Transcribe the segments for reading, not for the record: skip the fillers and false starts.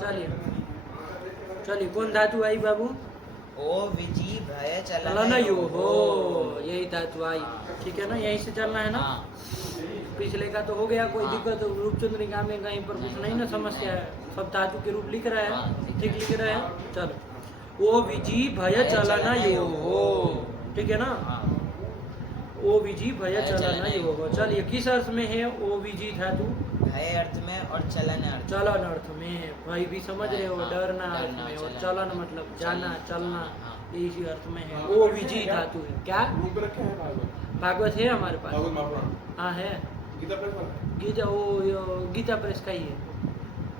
चलिए चलिए, कौन धातु आई बाबू? ओ विजी भय चलन चलन यो हो, यही धातु आई। ठीक है ना, यहीं से चलना है ना। हाँ पिछले का तो हो गया, कोई हाँ। दिक्कत रूपचंद्रिका में कहीं पर कुछ नहीं ना समस्या है, सब धातु के रूप लिख रहा है। हाँ, ठीक लिख रहे हैं। चलो, ओ विजी भय चलन यो हो, ठीक है ना। हाँ ओ विजी भय चलन यो हो। चलिए, किस अर्थ में है ओ विजी धातु? भय अर्थ में और चलन अर्थ में। चलन अर्थ में, भाई भी समझ रहे हो, हाँ, डरना अर्थ डरना, में, और चलन। चलन मतलब जाना चलना, हाँ। इसी अर्थ में है। ओ विजी धातु है। क्या रूप रखे हैं भागवत भागवत है हमारे पास? भागवत महापुराण हाँ है। गीता प्रेस वाला गीता, वो यो गीता प्रेस का ही है,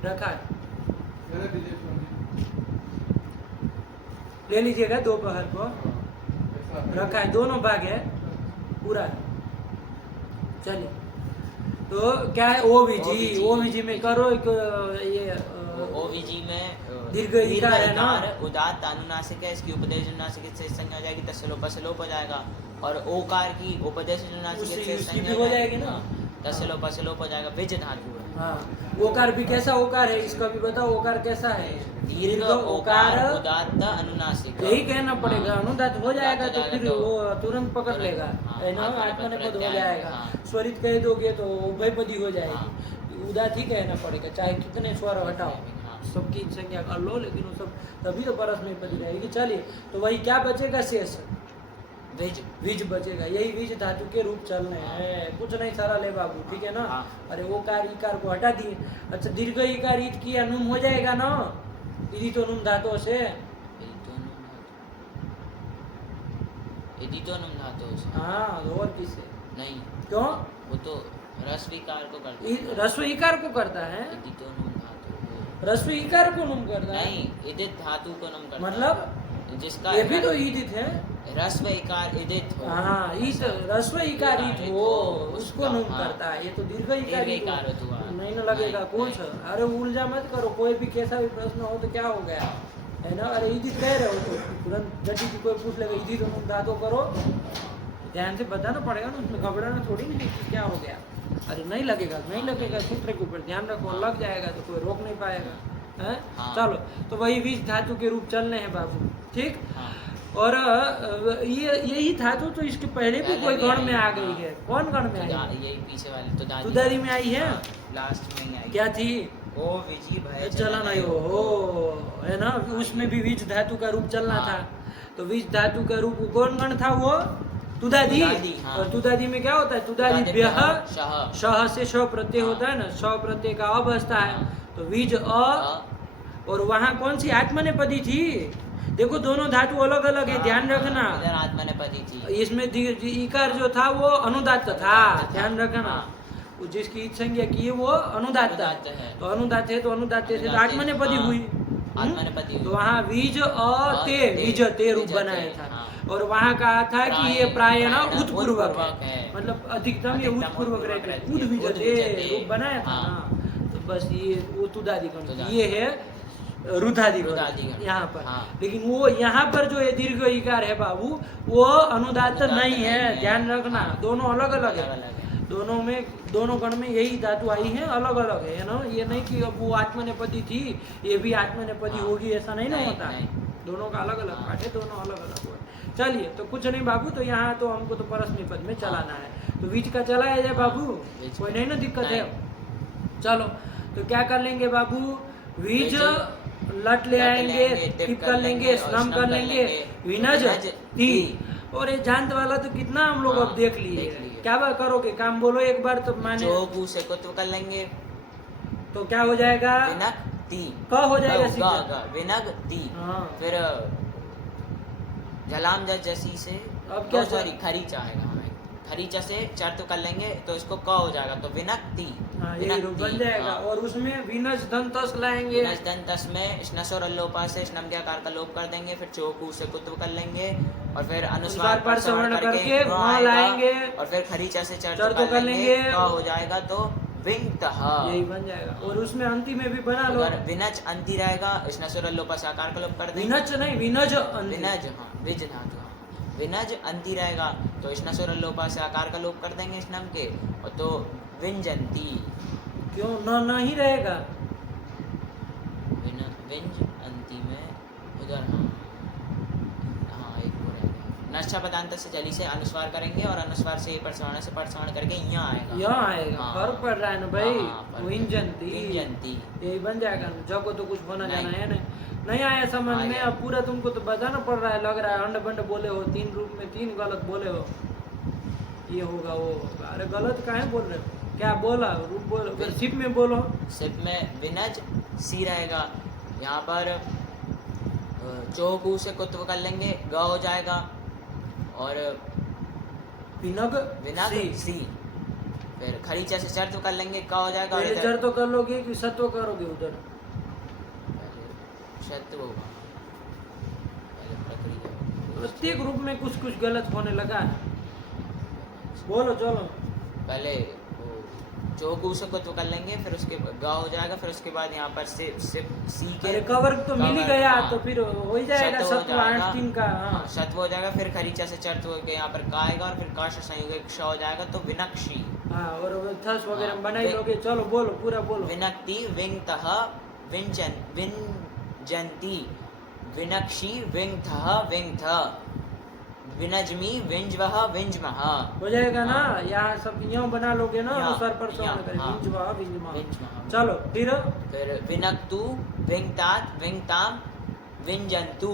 रखा है, मैंने दीजिए ले लीजिएगा दोपहर को। रखा है, दोनों भाग है, पूरा है। चलिए, तो क्या है ओ विजी? ओ विजी में करो एक ये ओवीजी में दीर्घ इकार है ना? उदात्त अनुनासिक है, इसकी उपदेश अनुनासिक से संज्ञा हो जाएगी, तस्लोप स्लोप हो जाएगा। और ओकार की उपदेश अनुनासिक उसकी- से उसकी संज्ञा भी हो जाएगी ना? तस्लोप स्लोप हो जाएगा। विज धातु है। हाँ, ओकार भी कैसा ओकार है, इसका भी बताओ। ओकार कैसा है? दीर्घ ओकार उदात्त अनुनासिक। यही कहना पड़ेगा। हाँ। अनुदात हो जाएगा तो अनुदात फिर तो वो तुरंत पकड़ तुरंत, लेगा, हाँ, है ना। आत्मनेपद आत्मनेपद हो प्रत्यय, जाएगा। हाँ। स्वरित कह दोगे तो उभयपदी हो जाएगी। हाँ। उदात ही कहना पड़ेगा, चाहे कितने स्वर हटाओ, हाँ। सबकी संज्ञा कर लो, लेकिन वो सब तभी तो परस्मैपदी रहेगी। चलिए, तो वही क्या बचेगा शेष? विज विज बचेगा। यही विज धातु के रूप चलने हैं, कुछ नहीं सरल है बाबू, ठीक है ना। हाँ। अरे ओकार इकार को हटा दिए। अच्छा, दीर्घ इकार ईद किया, नुम हो जाएगा ना, इदी तो नुम धातु से। एदितोनुम धातु से। हाँ, तो और किसे? नहीं, क्यों? वो तो रस्व इकार को करता रस्व इकार को करता है, एदितोनुम धातु। रस्व इकार को नुम करता है। नहीं, इदित धातु को नम करता मतलब है। जिसका ये भी तो ईदित है। रस्व इकार इदित हो। हाँ, ईद रस्व इकार ईद हो, उसको नुम हाँ। करता है। ये तो दीर्घ इकार दीर्घ ईद हो। इकार हुआ। नहीं ना लगेगा नहीं, कुछ। नहीं। अरे उलझा मत करो, कोई भी कैसा भी प्रश्न हो तो क्या हो गया, है ना। अरे ईदित कह रहे हो तो तुरंत जटी की कोई पूछ लेगा ईदित नुम धातु करो, ध्यान से बताना पड़ेगा ना, उसमें घबराना थोड़ी नहीं कि क्या हो गया। अरे नहीं लगेगा, नहीं लगेगा, सूत्र के ऊपर ध्यान रखो, लग जाएगा तो कोई रोक नहीं पाएगा, है। हाँ। चलो, तो वही विज धातु के रूप चलने हैं बाबू, ठीक। हाँ। और ये यही धातु तो इसके पहले भी कोई गण में आ गई है। कौन गण में आई है? यही पीछे वाली तो दादी तुदारी में आई है। लास्ट में ही आई। क्या थी? ओ विजी भय चलन आयो हो, है ना। उसमें भी विज धातु का रूप चलना हाँ। था। तो विज धातु का रूप कौन गण था? वो तुदादी। तुदादी, हाँ। और तुदादी में क्या होता है? तुदादी ब्यह शह शह से श प्रत्यय हाँ। होता है ना, श प्रत्यय का अ बसता है। हाँ। तो विज अ, और वहाँ कौन सी आत्मनेपदी थी? देखो, दोनों धातु अलग अलग है, ध्यान रखना। इधर आत्मनेपदी थी। इसमें इकार जो था वो अनुदात्त था, ध्यान रखना। हाँ। वो जिसकी संज्ञा की है वो अनुदात्त अनुदात्त है। है। तो अनुदात्त है तो अनुदात्त से तो अनुदात्त, आत्मनेपदी हाँ। हुई। आत्मनेपदी हुई। तो वहाँ बीज अ ते, बीज ते रूप बनाया था। हाँ। और वहाँ कहा था कि ये प्राय ना प्रायः उत्पूर्वक उत्पूर्वक है, है। मतलब अधिकतम ये अधिकतम उत्पूर्वक उत्पूर्वक रहती है। रहती है। उद बीज उद ते बीज ते। रूप बनाया था हाँ। ना। तो बस ये वो तुदादि गण, तुदादि। ये है रुधादि रुधादि गण गण। यहाँ पर। हाँ। लेकिन वो यहाँ पर जो ये दीर्घ इकार है बाबू, वो अनुदात्त अनुदात्त नहीं है, नहीं है। ध्यान रखना। हाँ। दोनों अलग अलग है। अलग-अलग है। दोनों गण में यही धातु आई है, अलग अलग है ना। ये नहीं कि अब वो आत्मनेपदी थी ये भी आत्मनेपदी हाँ। होगी, ऐसा नहीं ना नहीं, होता। नहीं। दोनों का अलग अलग हाँ। पाठ है, दोनों अलग अलग हुआ। चलिए, तो कुछ नहीं बाबू, तो यहाँ तो हमको तो परस्मैपद में चलाना है। तो बीच का चलाया जाए बाबू, बीच कोई का। नहीं ना दिक्कत है। नहीं। चलो, तो क्या कर लेंगे बाबू? बीज लट ले आएंगे, टिप कर लेंगे, स्नम कर लेंगे, विनज ती। और ये जांत वाला तो कितना हम लोग हाँ, अब देख लिए। देख लिए। क्या बात करोगे, काम बोलो एक बार तो माने। चोगु से कुत्व कर लेंगे। तो क्या हो जाएगा? विनक ती। क हो जाएगा ग, सीधा। ग, विनग ती। हाँ। फिर झलाम जैसी से अब क्या सॉरी खरीचा आएगा हमें। खरीचा से चर्त कर लेंगे तो इसको क हो जाएगा, तो विनक ती। हाँ, यही रूप बन जाएगा। और उसमें विनज दंतस लाएंगे। विनज दंतस में स्नस और अल्लोपा से स्नम्याकार का लोप कर देंगे। फिर चोकू से कुत्व कर लेंगे और फिर अनुस्वार पर सवर्ण करके वहाँ वहाँ लाएंगे। और फिर खरीचा से चर्त चर्त कर कर लेंगे, लेंगे। क हो जाएगा तो विंगतः। यही बन जाएगा। और उसमें अंति में भी बना लो। अगर विनज अंति रहेगा, स्नस और अल्लोपा से आकार का लोप कर देंगे। विनज नहीं, विनज अंति। विनज, हाँ, विज धातु, हाँ। विनज अंति रहेगा तो स्नस और अल्लोपा से आकार का लोप कर देंगे स्नम के, और तो विंजंती। क्यों न नहीं रहेगा? विंज अंति में उधर हाँ एक वो रह गया। नश्चा पदांत से जली से अनुस्वार करेंगे और अनुस्वार से परसवर्ण से परसवर्ण करके यहाँ आएगा। यहाँ आएगा, हाँ। फर्क पड़ रहा है ना भाई। हाँ, फर्क। विंजंती विंजंती। यही बन जाएगा ना, जब को तो कुछ होना नहीं। जाना है नहीं आया समझ में। आया। अब पूरा तुमको तो बताना पड़ रहा है, लग रहा है अंड बंड बोले हो, 3 रूप में 3 गलत बोले हो, ये होगा वो होगा। अरे गलत काहे बोल रहे हो, क्या बोला रूप बोलो, फिर सिप में बोलो। सिप में विनज सी रहेगा, यहाँ पर चौकू से कुत्व कर लेंगे, ग हो जाएगा और विनग विनग सी। सी। फिर खरीचा से चर्च कर लेंगे, क हो जाएगा और पहले इधर जड़ तो कर लोगे कि सत्व करोगे उधर? पहले शत्व होगा, पहले प्रक्रिया होगी। प्रत्येक रूप में कुछ कुछ गलत होने लगा है, बोलो चलो। पहले चौकू से कुत्व कर लेंगे, फिर उसके ग हो जाएगा, फिर उसके बाद यहाँ पर से सी के अरे कवर तो मिल ही कवर, गया, हाँ। तो फिर हो ही जाएगा शत्व हो सत्व जाएगा। 8 का। हाँ शत्व हो जाएगा, फिर खरीचा से चर्च हो के यहाँ पर का आएगा और फिर का से संयोग श हो जाएगा, तो विनक्षी। हाँ, और थस वगैरह हाँ, बना ही लोगे। चलो बोलो, पूरा बोलो। विनक्ति विंगतः विंचन विंजंती विनक्षी विंगथः विंगथ विनजमी विंजवः विंजमः। हो जाएगा ना, हाँ। यहाँ सब यहाँ बना लोगे ना, यहाँ, अनुसार पर यहाँ, करें हाँ। विंजवा विंजमा। विंजमः। चलो फिर विनक्तु विंगतात विंगताम विंजंतु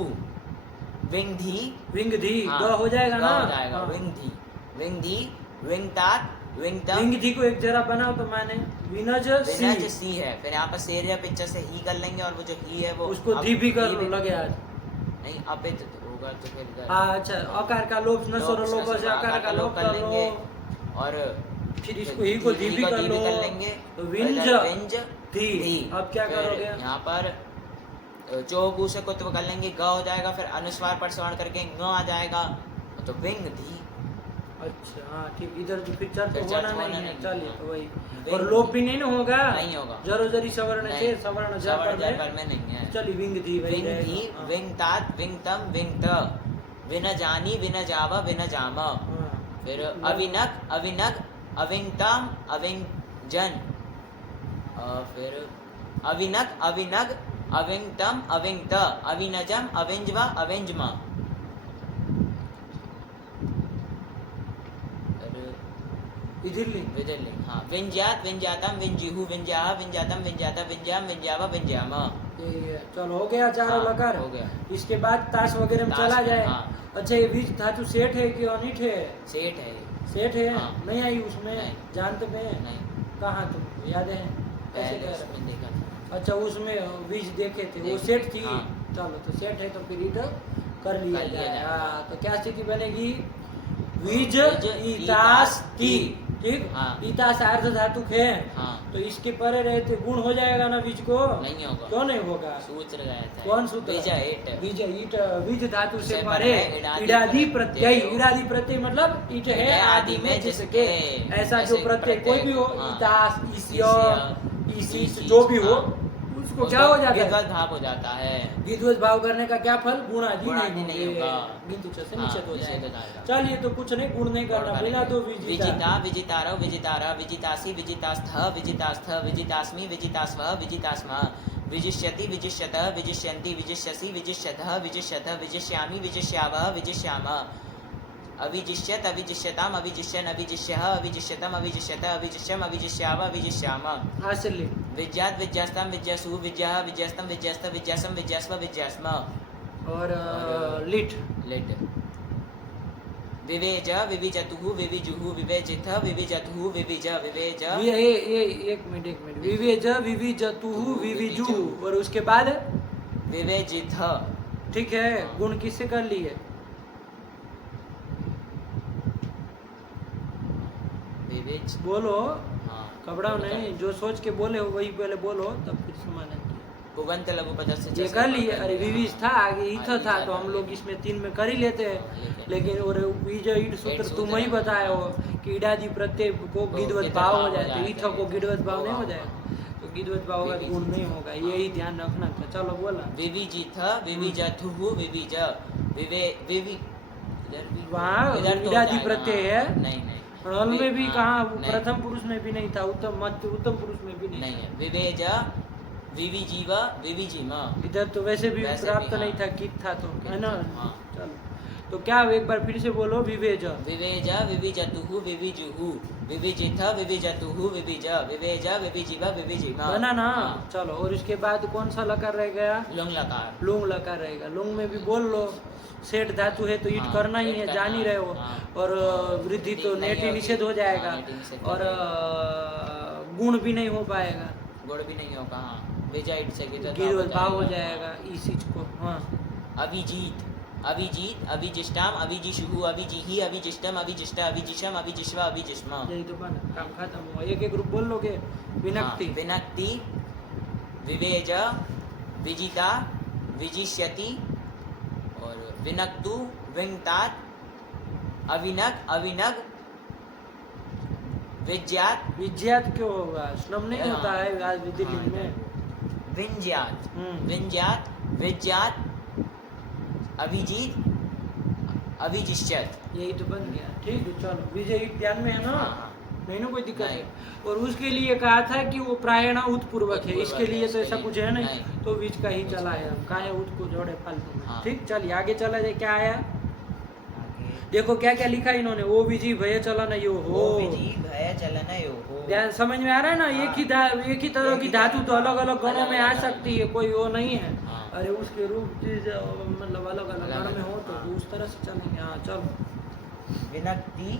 विंगधी विंगधी हाँ, ग हो जाएगा ग ना। हो जाएगा, हाँ। विंगधी विंगधी विंगतात विंगतम विंगधी को एक जरा बनाओ तो माने विनज विनज सी, सी है। फिर यहाँ पर सेरिया पिक्चर से ही कर लेंगे और वो जो ही है वो उसको अब धी भी कर ही लो लगे आज। नहीं अपित होगा तो फिर इधर हाँ अच्छा, अकार का लोप नसोर लोप से अकार का लोप कर लो, और फिर इसको ही को धी भी कर लो, लेंगे तो और विंज इधर विंज धी। धी। अब क्या फिर करोगे? यहाँ पर चौगु से कुत्व कर लेंगे, ग हो जाएगा, फिर अनुस्वार पर श्रवण करके ग आ जाएगा, तो विंग धी। अच्छा हाँ ठीक, इधर तो फिर चर्च फिर होना चर्च होना नहीं है। नहीं, चलिए हाँ। तो वही, विंग और लोप भी नहीं ना होगा, नहीं होगा। जरो जरी सवर्ण नहीं, छे सवर्ण जर सवर्ण जर पर पर में नहीं है। चलिए विंग धी वही विंग धी रहेगा। हाँ। विंग तात विंग तम विंग त विन जानी विन जाव विन जाम। हाँ। फिर अविनक अविनक अविंगतम अविंजन, फिर अविनक अविनग अविंगतम अविंगत अविनजम अविंजवा अविंजमा। इधर लिंग विदर्लिंग हाँ, विंज्यात विंज्यातम विंजिहु विंज्याह विंज्यातम विंज्याता विंज्याम विंज्यावा विंज्याम। यही है। चलो हो गया चारों हाँ, लकार। हो गया। इसके बाद ताश वगैरह में ताश चला में, जाए। हाँ। अच्छा ये बीज धातु सेठ है कि अनिठ है? सेठ है ये। सेठ है। हाँ। नहीं आई उसमें? नहीं। जानते पे? नहीं, कहाँ तुम याद है? कैसे पहले कह रहे? उसमें देखा था। अच्छा उसमें बीज देखे थे, वो देखे सेठ थे, थी। हाँ। चलो तो सेठ है तो फिर इधर कर लिया कर लिया जाए। जाए। हाँ तो क्या स्थिति बनेगी? बीज बीज इतास की। की। ठीक। हाँ। इतास अर्ध धातु है, हाँ, तो इसके परे रहते गुण हो जाएगा ना बीज को? नहीं होगा। क्यों नहीं होगा? सूत्र गया था। कौन सूत्र? बीज एट। बीज ईट, बीज धातु से से परे परे इडादी इडादी प्रत्यय। प्रत्यय। इडादी प्रत्यय मतलब ईट है है आदि में जिसके। ऐसा जो ऐसे प्रत्यय कोई भी हो, हाँ। इतास इसिया, इसी इसी, जो भी हो, हाँ। उसको क्या हो जाता है? विद्वत भाव हो जाता है। विद्वत भाव करने का क्या फल? गुणादि गुणादि नहीं नहीं होगा। होंगे। बिंदु च से हाँ, निषेध हो निषेध हो जाएगा। जाएगा। चलिए तो कुछ नहीं, गुण नहीं करना, बिना तो विजिता। विजिता विजितारव विजितारा विजितासी विजितास्थ विजितास्थ विजितास्मि विजितास्व विजितास्म विजिष्यति विजिष्यतः विजिष्यन्ति विजिष्यसि विजिष्यतः विजिष्यतः विजिष्यामि विजिष्यावः विजिष्याम अविजिष्यत अविजिष्यताम अविजिष्यन् अविजिष्यः अविजिष्यतम अविजिष्यत अविजिष्यम अविजिष्याव अविजिष्याम आश्चर्य। विज्ञात विज्ञास्तम विज्ञासु विज्ञाः विज्ञास्तम विज्ञास्त विज्ञासम विज्ञास्व विज्ञास्म और लिट। लिट विवेज विविजतुः विविजुः विवेजिथ विविजतुः विविज विवेज ये एक मिनट विवेज विविजतुः विविजु, और उसके बाद विवेजिथ। ठीक है, गुण किससे कर लिए? विवेज बोलो, हाँ घबराओ नहीं, जो सोच के बोले हो वही पहले बोलो, तब फिर समाधान किया। पुगंत लघु पदस्य से ये कर लिए। अरे विविज था, आगे ईथ हाँ, था, ईथ तो था। हम लोग इसमें 3 में कर ही लेते हैं। लेते हैं। लेकिन और बीज ईट सूत्र सूत्र तुम ही है। बताए हो कि इडादी प्रत्यय को गिदवत गिदवत भाव हो भाव जाए, हो तो जाएगा। ईथ को गिदवत भाव नहीं हो हाँ, जाएगा, तो गिदवत भाव होगा, विविज। गुण नहीं होगा। यही ध्यान रखना था। चलो बोला। विविजिथ विविजथुः विविज विवे विवि इधर भी वहाँ इधर तो हो इडादी जाएगा, प्रत्यय हाँ, है। नहीं नहीं हल में भी हाँ, कहाँ? नहीं। प्रथम पुरुष में भी नहीं था, उत्तम पुरुष में भी नहीं नहीं था। है। विवेज विविजीव विविजिम। इधर तो वैसे भी वैसे प्राप्त भी, नहीं हाँ। था, कित था तो, है ना। हाँ। चलो तो क्या एक बार फिर से बोलो, विवेज। विवेज विविजतुः विविजुः विविजिथ विविजतुः विविज विवेज विविजिव विविजिम। बना ना। हाँ। चलो, और इसके बाद कौन सा लकार रह गया? लुंग लकार। लुंग लकार रहेगा। लुंग में भी बोल लो, सेठ धातु है तो ईट हाँ, करना ही सेठ है, करना जान ही रहे हो। हाँ। और वृद्धि तो नहीं नेति होगी। निषेध हो जाएगा। हाँ, नेति निषेध और हो गुण भी नहीं हो पाएगा, गुण भी नहीं होगा। हाँ, विजय से गिर भाव हो जाएगा इस चीज को। हाँ, अभिजीत अभिजीत अभिजिष्टाम अभिजिशुहु अभिजिहि अभिजिष्टम अभिजिष्ट अभिजिशम अभिजिष्व अभिजिष्म। यही तो बना, काम खत्म हुआ। एक एक ग्रुप बोल लोगे। विनक्ति। हाँ, विनक्ति विवेज विजिता विजिष्यति और विनक्तु विंगतात अविनग अविनग विज्ञात विज्ञात क्यों होगा? श्रम नहीं हाँ। होता है आज दिल्ली हाँ। में। विंज्यात हम्म। विंज्यात विज्ञात अभिजीत अभिजिष्यत। यही तो बन गया। ठीक है, चलो। विजय ध्यान में है ना? हाँ। नहीं ना, कोई दिक्कत नहीं। है। और उसके लिए कहा था कि वो प्रायण उत्पूर्वक है, उत्पूर्वक इसके है, लिए तो इसके ऐसा लिए कुछ है नहीं, नहीं। तो बीच का ही बीच चला का। है। हम काहे उत को जोड़े फालतू में। हाँ। ठीक, चलिए आगे चला जाए। क्या आया आगे देखो, क्या क्या लिखा इन्होंने। ओ विजी भय चलन यो हो। ओ विधि भय चलन यो हो। ध्यान समझ में आ रहा है ना? हाँ। एक ही तरह एक की ही धातु तो तरह। अलग अलग गणों में आ अलग-अलग सकती है, कोई वो नहीं है। हाँ। अरे उसके रूप चीज मतलब अलग अलग गण में हो तो हाँ। उस तरह से चलेंगे। हाँ, चलो। विनक्ति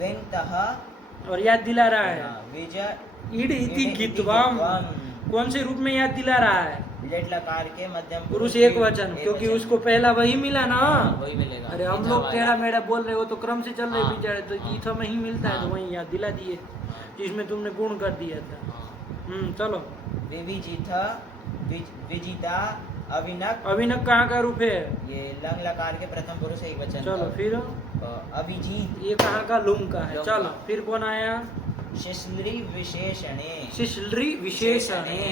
विंतः और याद दिला रहा है, विजय ईड इति इति गित्वाम। गित्वाम। कौन से रूप में याद दिला रहा है? लेट लकार के मध्यम पुरुष एक वचन, क्योंकि उसको पहला वही मिला ना। वही मिलेगा। अरे हम विजा लोग वाला। टेढ़ा मेढ़ा बोल रहे हो तो क्रम से चल रहे हाँ, बेचारे, तो हाँ। ईथा में ही मिलता है, तो हाँ। वही याद दिला दिए जिसमें तुमने गुण कर दिया था। हाँ। चलो। विविजित विजिता अविनक। अभिनव कहाँ का रूप है? ये लंग लकार के प्रथम पुरुष एक वचन चलो था। फिर अभिजीत ये कहाँ का? लुंग का है। लुंग चलो का। फिर कौन आया? शिश्री विशेषणे। शिशलरी विशेषणे,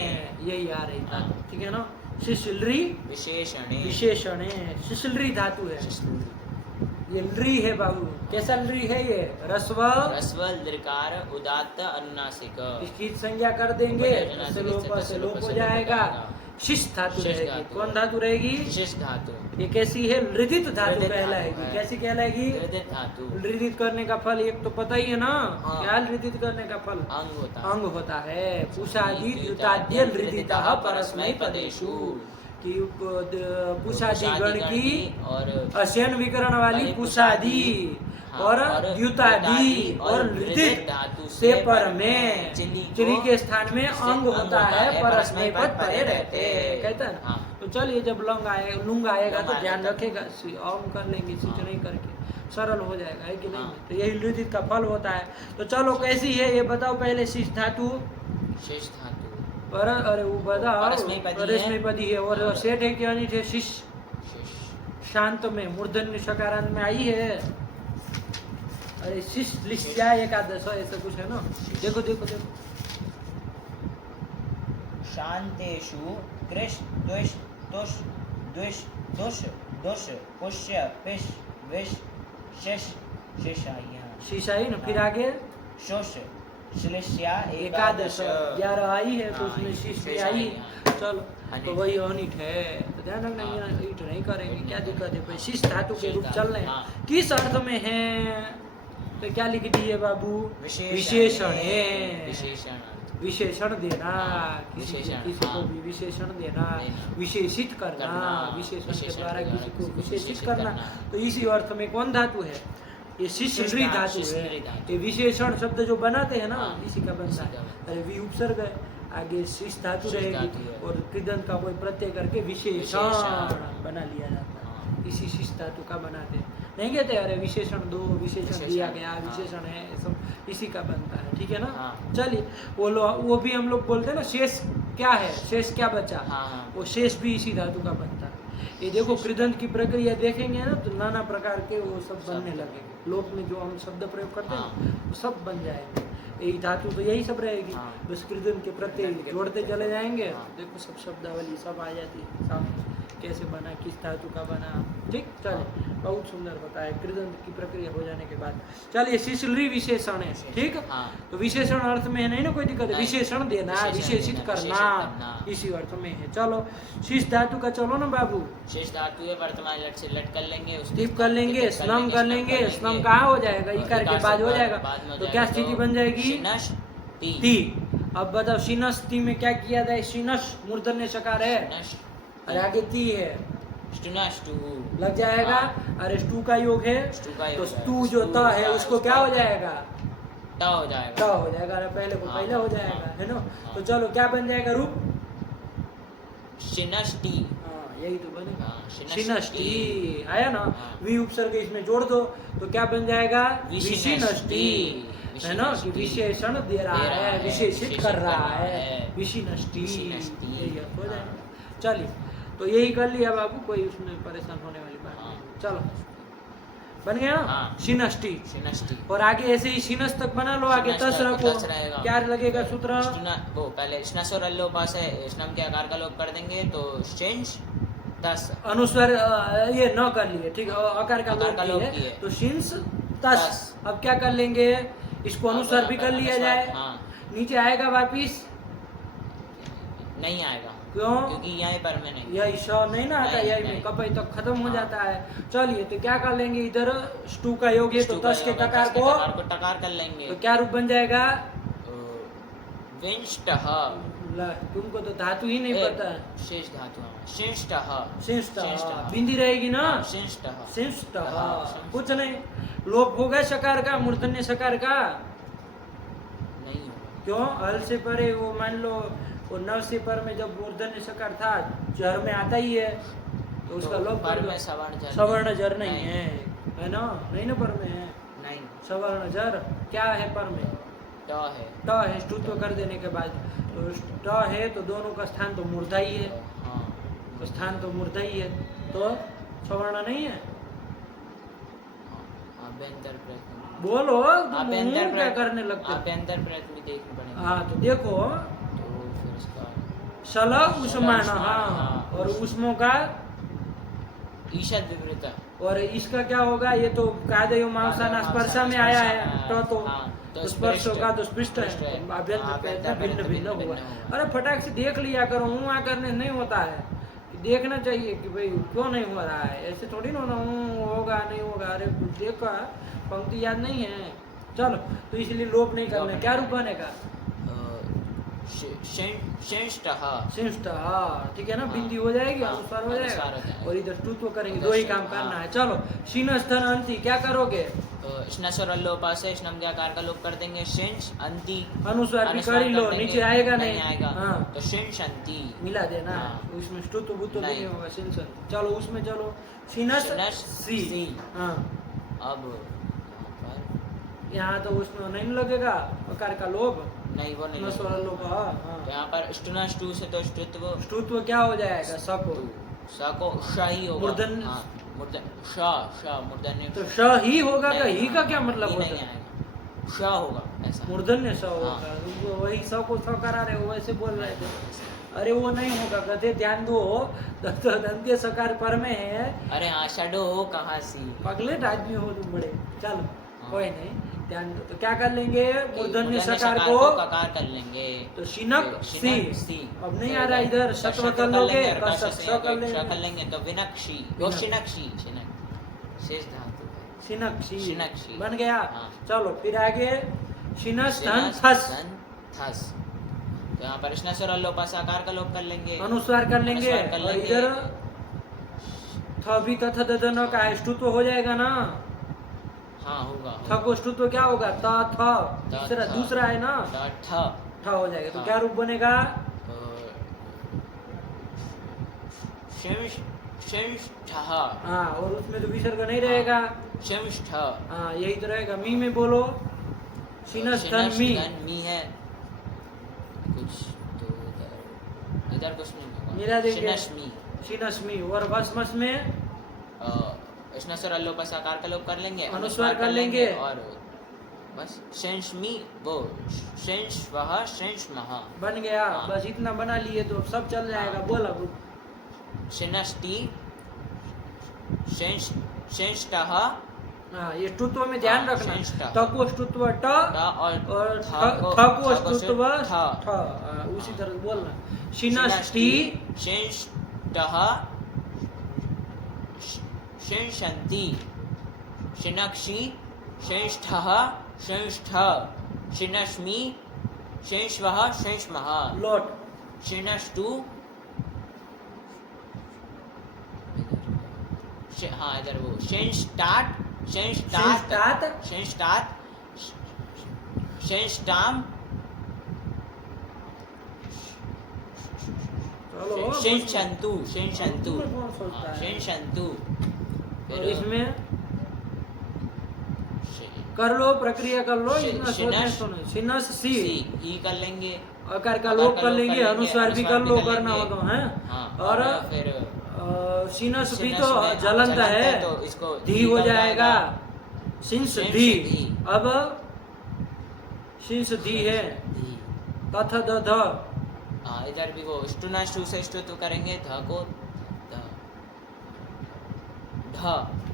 यही आ रही था। हाँ। ठीक है ना? शिशलरी विशेषणे विशेषणे, शिशलरी धातु है। ये लरी है बाबू। कैसा लरी है ये? रस्व। रस्व दृकार उदात्त अनुनासिक। इसकी संज्ञा कर देंगे, उपनयनासिक से लोप स्थित से लोप हो से जाएगा। शिश धातु शिश रहेगी। धातु। कौन धातु रहेगी? विशेष धातु। ये कैसी है? लृदित धातु लृदित धातु कहलाएगी। है। कैसी कहलाएगी? हृदय धातु लृदित करने का फल एक तो पता ही है ना। हाँ। क्या लृदित करने का फल? अंग होता है। अंग होता है। पुषादि द्युताद्य लृदितः परस्मै पदेषु, कि पुषादि गण की और अशयन विकरण वाली पुषादि हाँ, और और द्युतादि और लृदित धातु से पर में चिली के स्थान में से अंग होता है, परस्मै पद परे रहते हैं। कहता है ना। हाँ। तो चलिए, जब लुंग आएगा लुंग तो ध्यान आएगा। रखेगा, ऑम कर लेंगे, स्विच हाँ। नहीं करके सरल हो जाएगा, है कि नहीं? हाँ। तो यही लृदित का फल होता है। तो चलो, कैसी है ये बताओ पहले। शिश धातु शेष धातु पर, अरे वो बताओ। परस्मैपदी है। परस्मैपदी है। और सेठ है क्या नहीं थे? शिश शेष शांत में मूर्धन्य सकारांत में आई है। अरे शिश लिश्या एकादश ऐसा कुछ है ना। देखो देखो देखो। शांतेषु कृष द्वेष तुष द्वेष दुष दुष पुष्य पिश विष शेष शेषाय शीशाई ना। फिर आगे शोष श्लेष्या एकादश 11 आई है, तो हाँ, उसमें शिश भी शेष आई। आई, हाँ। चलो, अनिट। तो वही अनिट है, तो ध्यान रखना। हाँ। ये ईट नहीं करेंगे, क्या दिक्कत है भाई? शिश धातु के शिश रूप धातु, चल रहे हैं। हाँ। किस अर्थ में है? तो क्या लिख दिए बाबू? विशेषण है। विशेषण विशेषण देना। हाँ, किसी विशेषण, किसी को हाँ। भी विशेषण देना, देना। विशेषित करना, करना, विशेषण के विशेषण द्वारा के किसी को द्वारा विशेषित करना। करना। तो इसी अर्थ में कौन धातु है? ये शिश्री धातु है। शिश्री धातु। ये विशेषण शब्द जो बनाते हैं ना, हाँ, इसी का बनता इसी है। का बनता अरे वी उपसर्ग है, आगे शिश धातु शिश रहेगी, धातु है। और कृदंत का कोई प्रत्यय करके विशेषण विशेषण। बना लिया जाता है। हाँ। इसी शिश धातु का बनाते हैं। नहीं कहते अरे विशेषण दो, विशेषण विशेषण, दिया गया, हाँ। विशेषण है, ये सब इसी का बनता है। ठीक है ना? हाँ। चलिए, वो भी हम लोग बोलते हैं ना, शेष क्या है? शेष क्या बचा? हाँ, हाँ। वो शेष भी इसी धातु का बनता है। ये देखो, कृदंत की प्रक्रिया देखेंगे ना, तो नाना प्रकार के वो सब बनने लगेंगे। लोक में जो हम शब्द प्रयोग करते हैं हाँ। वो सब बन जाएंगे। यही धातु तो यही सब रहेगी। हाँ। बस कृदंत के प्रत्यय कृदंत के जोड़ते प्रत्यय। चले जाएंगे। हाँ। देखो सब शब्दावली सब आ जाती है सामने। कैसे बना, किस धातु का बना। ठीक, चलिए बहुत सुंदर बताया कृदंत की प्रक्रिया हो जाने के बाद। चलिए शिशलरी विशेषण है, ठीक। हाँ। तो विशेषण अर्थ में है नहीं ना कोई दिक्कत है, नहीं। विशेषण देना, विशेषण विशेषित देना, करना, विशेषित करना। इसी अर्थ में है। चलो शीश धातु का चलो ना बाबू, शेष धातु है, वर्तमान लट से लट कर लेंगे, उसके टिप कर लेंगे, टिप स्नम कर लेंगे। स्नम कहाँ हो जाएगा, इकार के बाद हो जाएगा, बाद में हो तो जाएगा, क्या स्थिति बन जाएगी, शिनश ती। ती। अब बताओ शिनस ती में क्या किया जाए, शिनस मूर्धन्य सकार है शिनश और आगे ती है, स्टुनश टू लग जाएगा। और स्टू का योग है, स्टू का योग तो है। स्टू जो त है उसको क्या हो जाएगा, ट हो जाएगा, त हो जाएगा। अरे पहले को हाँ, पहले हो जाएगा, हाँ, है ना। हाँ। तो चलो क्या बन जाएगा रूप, शिनश टी। हाँ यही तो बनेगा, हाँ, शिनष्टी। शिनष्टी आया ना। हाँ। वी उपसर्ग इसमें जोड़ दो तो क्या बन जाएगा, विशिनष्टी। विशिनष्टी, है ना, कि विशेषण दे रहा है, विशेषित कर रहा है, विशिनष्टी, विशिनष्टी। यही अर्थ हो हाँ। जाएगा। चलिए तो यही कर लिया बाबू, कोई उसमें परेशान होने वाली बात हाँ। नहीं। चलो बन गया ना, हाँ। शिनष्टी। शिनष्टी। और आगे ऐसे ही शिनस तक बना लो, आगे शिनस तस तक, रखो, तस रहेगा। क्या लगेगा सूत्र, स्टुना वो पहले स्नस और अल्लो पास है, स्नम के आकार का लोप कर देंगे तो शेंश तस। अनुस्वर ये न कर लिए, ठीक है, आकार का आकार का लोप लोप किए किए। तो शिंस तस। तस। अब क्या कर लेंगे, इसको अब अनुस्वर भी कर लिया अनुस्वार, जाए, हाँ। नीचे आएगा वापिस, नहीं आएगा क्यों, क्योंकि यहीं पर में नहीं। यही श नहीं ना आता, नहीं, यही में नहीं। कपई तक खत्म हो हाँ। जाता है। चलिए तो क्या कर लेंगे, इधर स्टू का योग है तो स्टू का तस के योग है, टकार तस के को, टकार को टकार कर लेंगे तो क्या रूप बन जाएगा, विंष्टः। ला, तुमको तो धातु ही नहीं पता है, शेष धातु, हाँ। शिंष्टः। शिंष्ट, शिंष्टः। बिंदी रहेगी ना, हाँ, शिंष्टः। शिष्ट, हाँ, कुछ नहीं, लोप होगा सकार का, मूर्धन्य सकार का, नहीं होगा। क्यों, हल से परे वो मान लो वो नव से पर में जब मूर्धन्य सकार था, जर में आता ही है, तो उसका लोप पर कर दो। में सवर्ण जर सवर्ण जर नहीं है ना, नहीं ना पर में है, नहीं, सवर्ण जर क्या है पर में, ट है। ट है, ष्टुत्व कर देने के बाद, तो ट है तो दोनों का स्थान तो मूर्धा ही है, हाँ। तो स्थान तो मूर्धा ही है, तो सवर्ण नहीं है। अभ्यंतर प्रयत्न, बोलो, तुम अभ्यंतर मुंह क्या करने लगते हो? अभ्यंतर प्रयत्न भी देखना पड़ेगा। हाँ तो देखो, तो फिर इसका सल उष्मान, उष्मान, हाँ, हाँ। और उष्मों का, ईशद विवृत। और इसका क्या होगा, ये तो कादयो मांसाना स्पर्शा में आया है, तो हाँ, तो स्पर्श का तो स्पृष्ट है, स्पृष्ट है। तो अभ्यंतर हाँ, प्रयत्न अभ्यंतर भिन्न भिन्न भिन्न हुआ। हुआ। अरे फटाक से देख लिया करो, हूँ करने नहीं होता है, कि देखना चाहिए कि भाई क्यों नहीं हो रहा है, ऐसे थोड़ी ना होगा नहीं होगा, अरे देखा पंक्ति याद नहीं है, चलो तो इसलिए लोप नहीं करना। क्या रूप बनेगा, शिंष्टः। शिष्ट, हाँ ठीक है ना, हाँ। बिंदी हो जाएगी, हाँ, अनुस्वार हो अनुस्वार हो जाएगा, जाएगा। और इधर टूत्व करेंगे, इधर दो ही से, काम करना हाँ। है। चलो शीनस्थन अंति क्या करोगे, स्नस और अल्लो पास है, स्नम के आकार का लोप कर देंगे, शिंश अंति। अनुस्वार भी अनुस्वार कर ही लो, कर देंगे, नीचे आएगा नहीं, आएगा, हाँ तो शिंश अंति। मिला देना, हाँ। उसमें ष्टुत्व भूत्व भी नहीं। नहीं होगा, शिनसन। चलो उसमें चलो शिनस शिनस सी, सी। हाँ अब यहाँ पर यहाँ तो उसमें नहीं लगेगा प्रकार का लोभ, नहीं, वो नहीं नस्वर लगेगा। लोभ, हाँ तो हाँ। यहाँ पर स्टुनस टू से तो ष्टुत्व ष्टुत्व क्या हो जाएगा, सको, स को श ही होगा। मूर्धन- हाँ, मूर्धन श मूर्धन्य तो श ही होगा का, ही का क्या मतलब ही होता नहीं है, आएगा, श होगा ऐसा। मूर्धन्य स होगा, हाँ। वो वही स को स करा रहे हो, वैसे बोल रहे थे। अरे वो नहीं होगा, गधे ध्यान दो, तो दंत्य सकार पर में है, अरे हाँ, शडो हो कहाँ सी। पगलेट आदमी हो तुम बड़े। चलो हाँ। कोई नहीं, ध्यान दो। तो क्या कर लेंगे, मूर्धन्य मूर्धन्य सकार को को, ककार कर लेंगे, तो शिनक शिनक सी। अब नहीं आ रहा इधर, सत्व कर लोगे, कर लेंगे, तो विनक्षी, वो शिनक्षी, शिनक शेष धातु है। शिनक्षी, शिनक्षी। बन गया। हाँ। चलो फिर आगे शिनस्थन शिनस, थस, धन, थस। तो यहाँ पर स्नस और अल्लो पास आकार का लोप कर लेंगे, अनुस्वार कर लेंगे, अनुस्वार कर और लेंगे। इधर थ भी तथ ददन का ष्टुत्व हो जाएगा ना, हाँ होगा, थ को ष्टुत्व क्या होगा, त थ, तीसरा थ। दूसरा है ना, ठ ठ हो जाएगा। तो हाँ। क्या रूप बनेगा, शिंष्ठः। हाँ, और उसमें तो विसर्ग नहीं रहेगा, शिंष्ठ, हाँ यही तो रहेगा। मी में बोलो, शिनस्थन मी, मी है कुछ, तो इधर कुछ नहीं होगा, मेरा देखिए। शिनस्मी। शिनस्मी, और भस्मस में स्नस और अल्लो पास आकार का लोप कर लेंगे, अनुस्वार कर लेंगे, और बस शेंष्मी, वो शेंष्वः, शेंष्मः। बन गया। हाँ। बस इतना बना लिए तो सब चल जाएगा। हाँ। बोल अब शिनष्टि शेंष्टः हाँ, ये ष्टुत्व में ध्यान हाँ, रखना। शेंष्ट। त को ष्टुत्व ट और थ को ष्टुत्व ठ। हाँ, उसी तरह बोलना। शिनष्टि शेंष्टः शेंषन्ति शिनक्षि शेंष्ठः शेंष्ठ शिनश्मि शेंष्वः शेंष्मः लौट। शिनष्टु हाँ इधर वो शेंष्टाट शेंष्टात। शेंष्टात शेंष्टाम चलो, शेंशन्तु शेंशन्तु में कौन सोचता हाँ, है? शेंशन्तु और इसमें कर लो, प्रक्रिया कर लो, इतना सोचने सुनो। शिनस सी ही कर लेंगे, आकार का लोप कर लेंगे, अनुस्वार भी कर लो, करना हो तो है। हाँ, और फिर शिनस भी शिनस तो में जलंत है, तो इसको धी हो कर जाएगा। शिंस शिंस धी। धी। अब शिंस धी है। धी। तथ द ध। हाँ इधर भी वो स्टुना स्टू से ष्टुत्व करेंगे, ध को ध ढ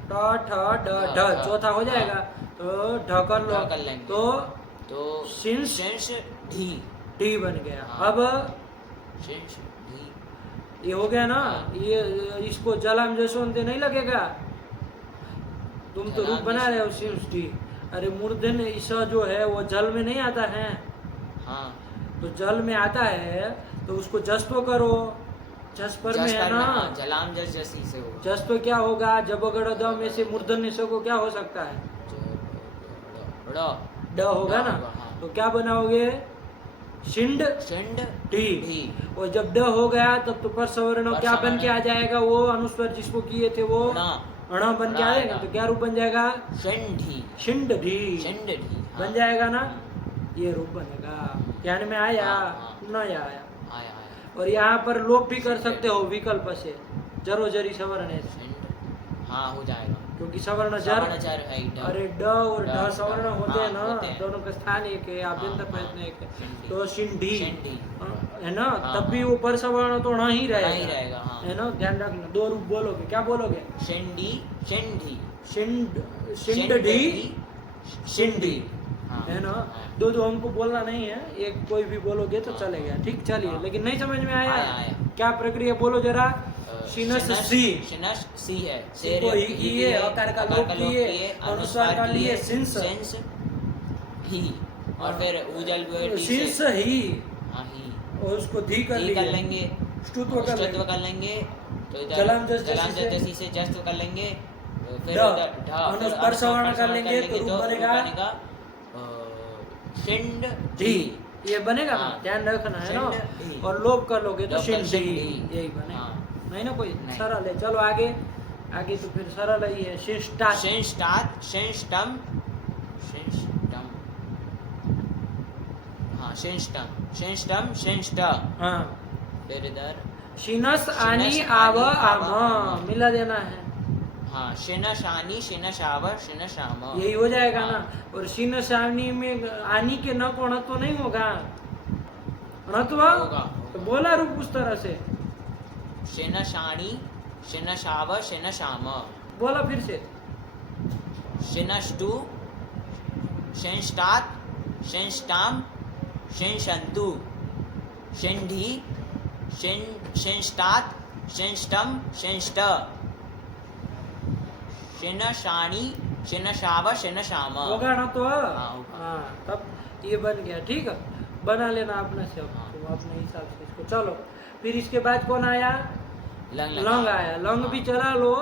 ट ठ ड ढ चौथा हो जाएगा, तो ढ कर लो, ढ कर लेंगे। तो शिंस शेंष धी डी बन गया। हाँ। अब शेंष धी ये हो गया ना, हाँ। ये इसको जलाम जसवंती नहीं लगेगा। तुम तो रूप जलाम बना रहे हो शिंस डी। अरे मूर्धन ईसा जो है वो जल में नहीं आता है, हाँ तो जल में आता है तो उसको जस तो करो। जस पर में है ना, हाँ, जलाम जस जसी से हो जस तो क्या होगा, जब अगड़ द में से मूर्धन निशा को क्या हो सकता है, ड़ ड होगा ना। हाँ। तो क्या बनाओगे, शिंड षंड डी। ढी और जब ड हो गया तब तो पर सवर्ण पर क्या बन सवर्ण। के आ जाएगा, वो अनुस्वर जिसको किए थे वो ण अण बन के ण आएगा। आएगा। तो क्या रूप बन जाएगा, षंढी शिंड ढी षंड ढी हाँ। बन जाएगा ना, ये रूप बनेगा। ध्यान में आया, हाँ। न आया। आया आया और यहाँ पर लोप भी कर सकते हो विकल्प से, जरो जरी सवर्ण है, षंड हाँ हो जाएगा, क्योंकि सवर्ण सवर्ण जर। जर है ड अरे ड और ढ ड, सवर्ण ड, होते हैं हाँ, ना, होते हैं। दोनों का स्थान एक है, आभ्यंतर हाँ, प्रयत्न हाँ, एक है। शिंडी। तो शिंडी शिंडी है ना, हाँ, तब भी हाँ। वो पर सवर्ण तो ण ही ण ही रहेगा, रहेगा, हाँ। है ना। ध्यान रखना, दो रूप बोलोगे, क्या बोलोगे, षंडी षंढी शिंड शिंड ढी शिंडी, हाँ, है ना। हाँ। दो दो हमको बोलना नहीं है, एक कोई भी बोलोगे तो हाँ। चलेगा, ठीक। चलिए, हाँ। लेकिन नहीं समझ में आया, आया। क्या प्रक्रिया बोलो जरा। शिनस सी शिनस सी है, को ही किए, आकार का लोप किए, अनुस्वार का लिए सिंस। सिंस ही और फिर उजल शिंस ही, हाँ ही और उसको धी कर धी कर लिए, लेंगे, ष्टुत्व कर ष्टुत्व लेंगे। कर लेंगे, तो इधर जलाम जस जलाम जसी से- जसी से जस्त कर लेंगे, फिर ढ, उधर ढ, फिर अनुस्वार सवर्ण कर सवर्ण लेंगे तो रूप बनेगा शिंड ढी। ये बनेगा ना, हाँ। ध्यान रखना है ना। शिंड ढी। और लोप कर लोगे तो लोप कर शिंड ढी, शिंडी। यही बनेगा। हाँ। नहीं ना, कोई नहीं। सरल है। चलो आगे, आगे तो फिर सरल ही है। शिष्टा शेंष्टात् शेंष्टम शेंष्टम हाँ शेंष्टम शेंष्ट हाँ, फिर इधर शिनस आनी शिनस आव आनी, आम, आम। मिला देना है, हाँ शिनशानी शिनशाव शिनशाम यही हो जाएगा हाँ। ना। और शिनसानी में आनी के न को तो नहीं होगा, णत्व होगा। तो बोला रूप उस तरह से, शिनशानी शिनशाव शिनशाम बोला फिर से। शिनष्टु शेंष्टात् शेंष्टाम शेंशन्तु शेंढी शेंष्टात् शेंष्टम शेंष्ट शिनशानी शिनशाव शिनशाम होगा ना तो होगा। हाँ, तब ये बन गया। ठीक है, बना लेना अपने से, हाँ। तुम अपने हिसाब से इसको। चलो, फिर इसके बाद कौन आया, लंग आया। लंग भी चला लो।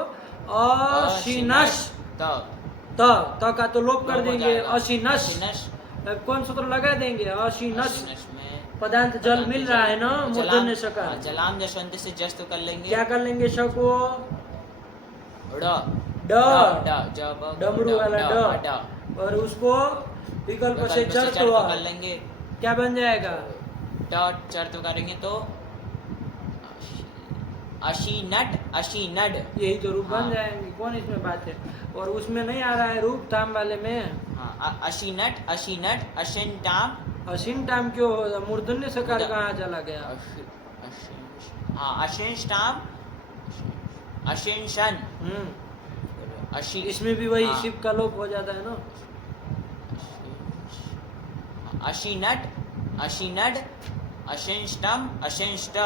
अशिनश त का तो लोप कर देंगे, अशिनश। अब कौन सूत्र लगा देंगे, अशिनश। में पदांत जल मिल रहा है ना, मूर्धन्य श का। जलाम जसवंत से जस्त कर लेंगे, क्या कर लेंगे, श को ड ड, जब डमरू वाला ड, और उसको विकल्प से चर तो कर लेंगे, क्या बन जाएगा, ड चर तो करेंगे तो अशीनट अशीनड यही तो रूप बन हाँ। जाएंगे। कौन इसमें बात है। और उसमें नहीं आ रहा है रूप ताम वाले में, हाँ अशीनट अशीनट अशिनटाम असीन टाइम क्यों, मूर्धन्य सकार कहाँ चला गया। हाँ अशिष्टाम अशिनशन, अशी इसमें भी वही हाँ। शिप का लोप हो जाता है ना। अशिनट, अशिनड, अशिष्टम, अशिष्ट,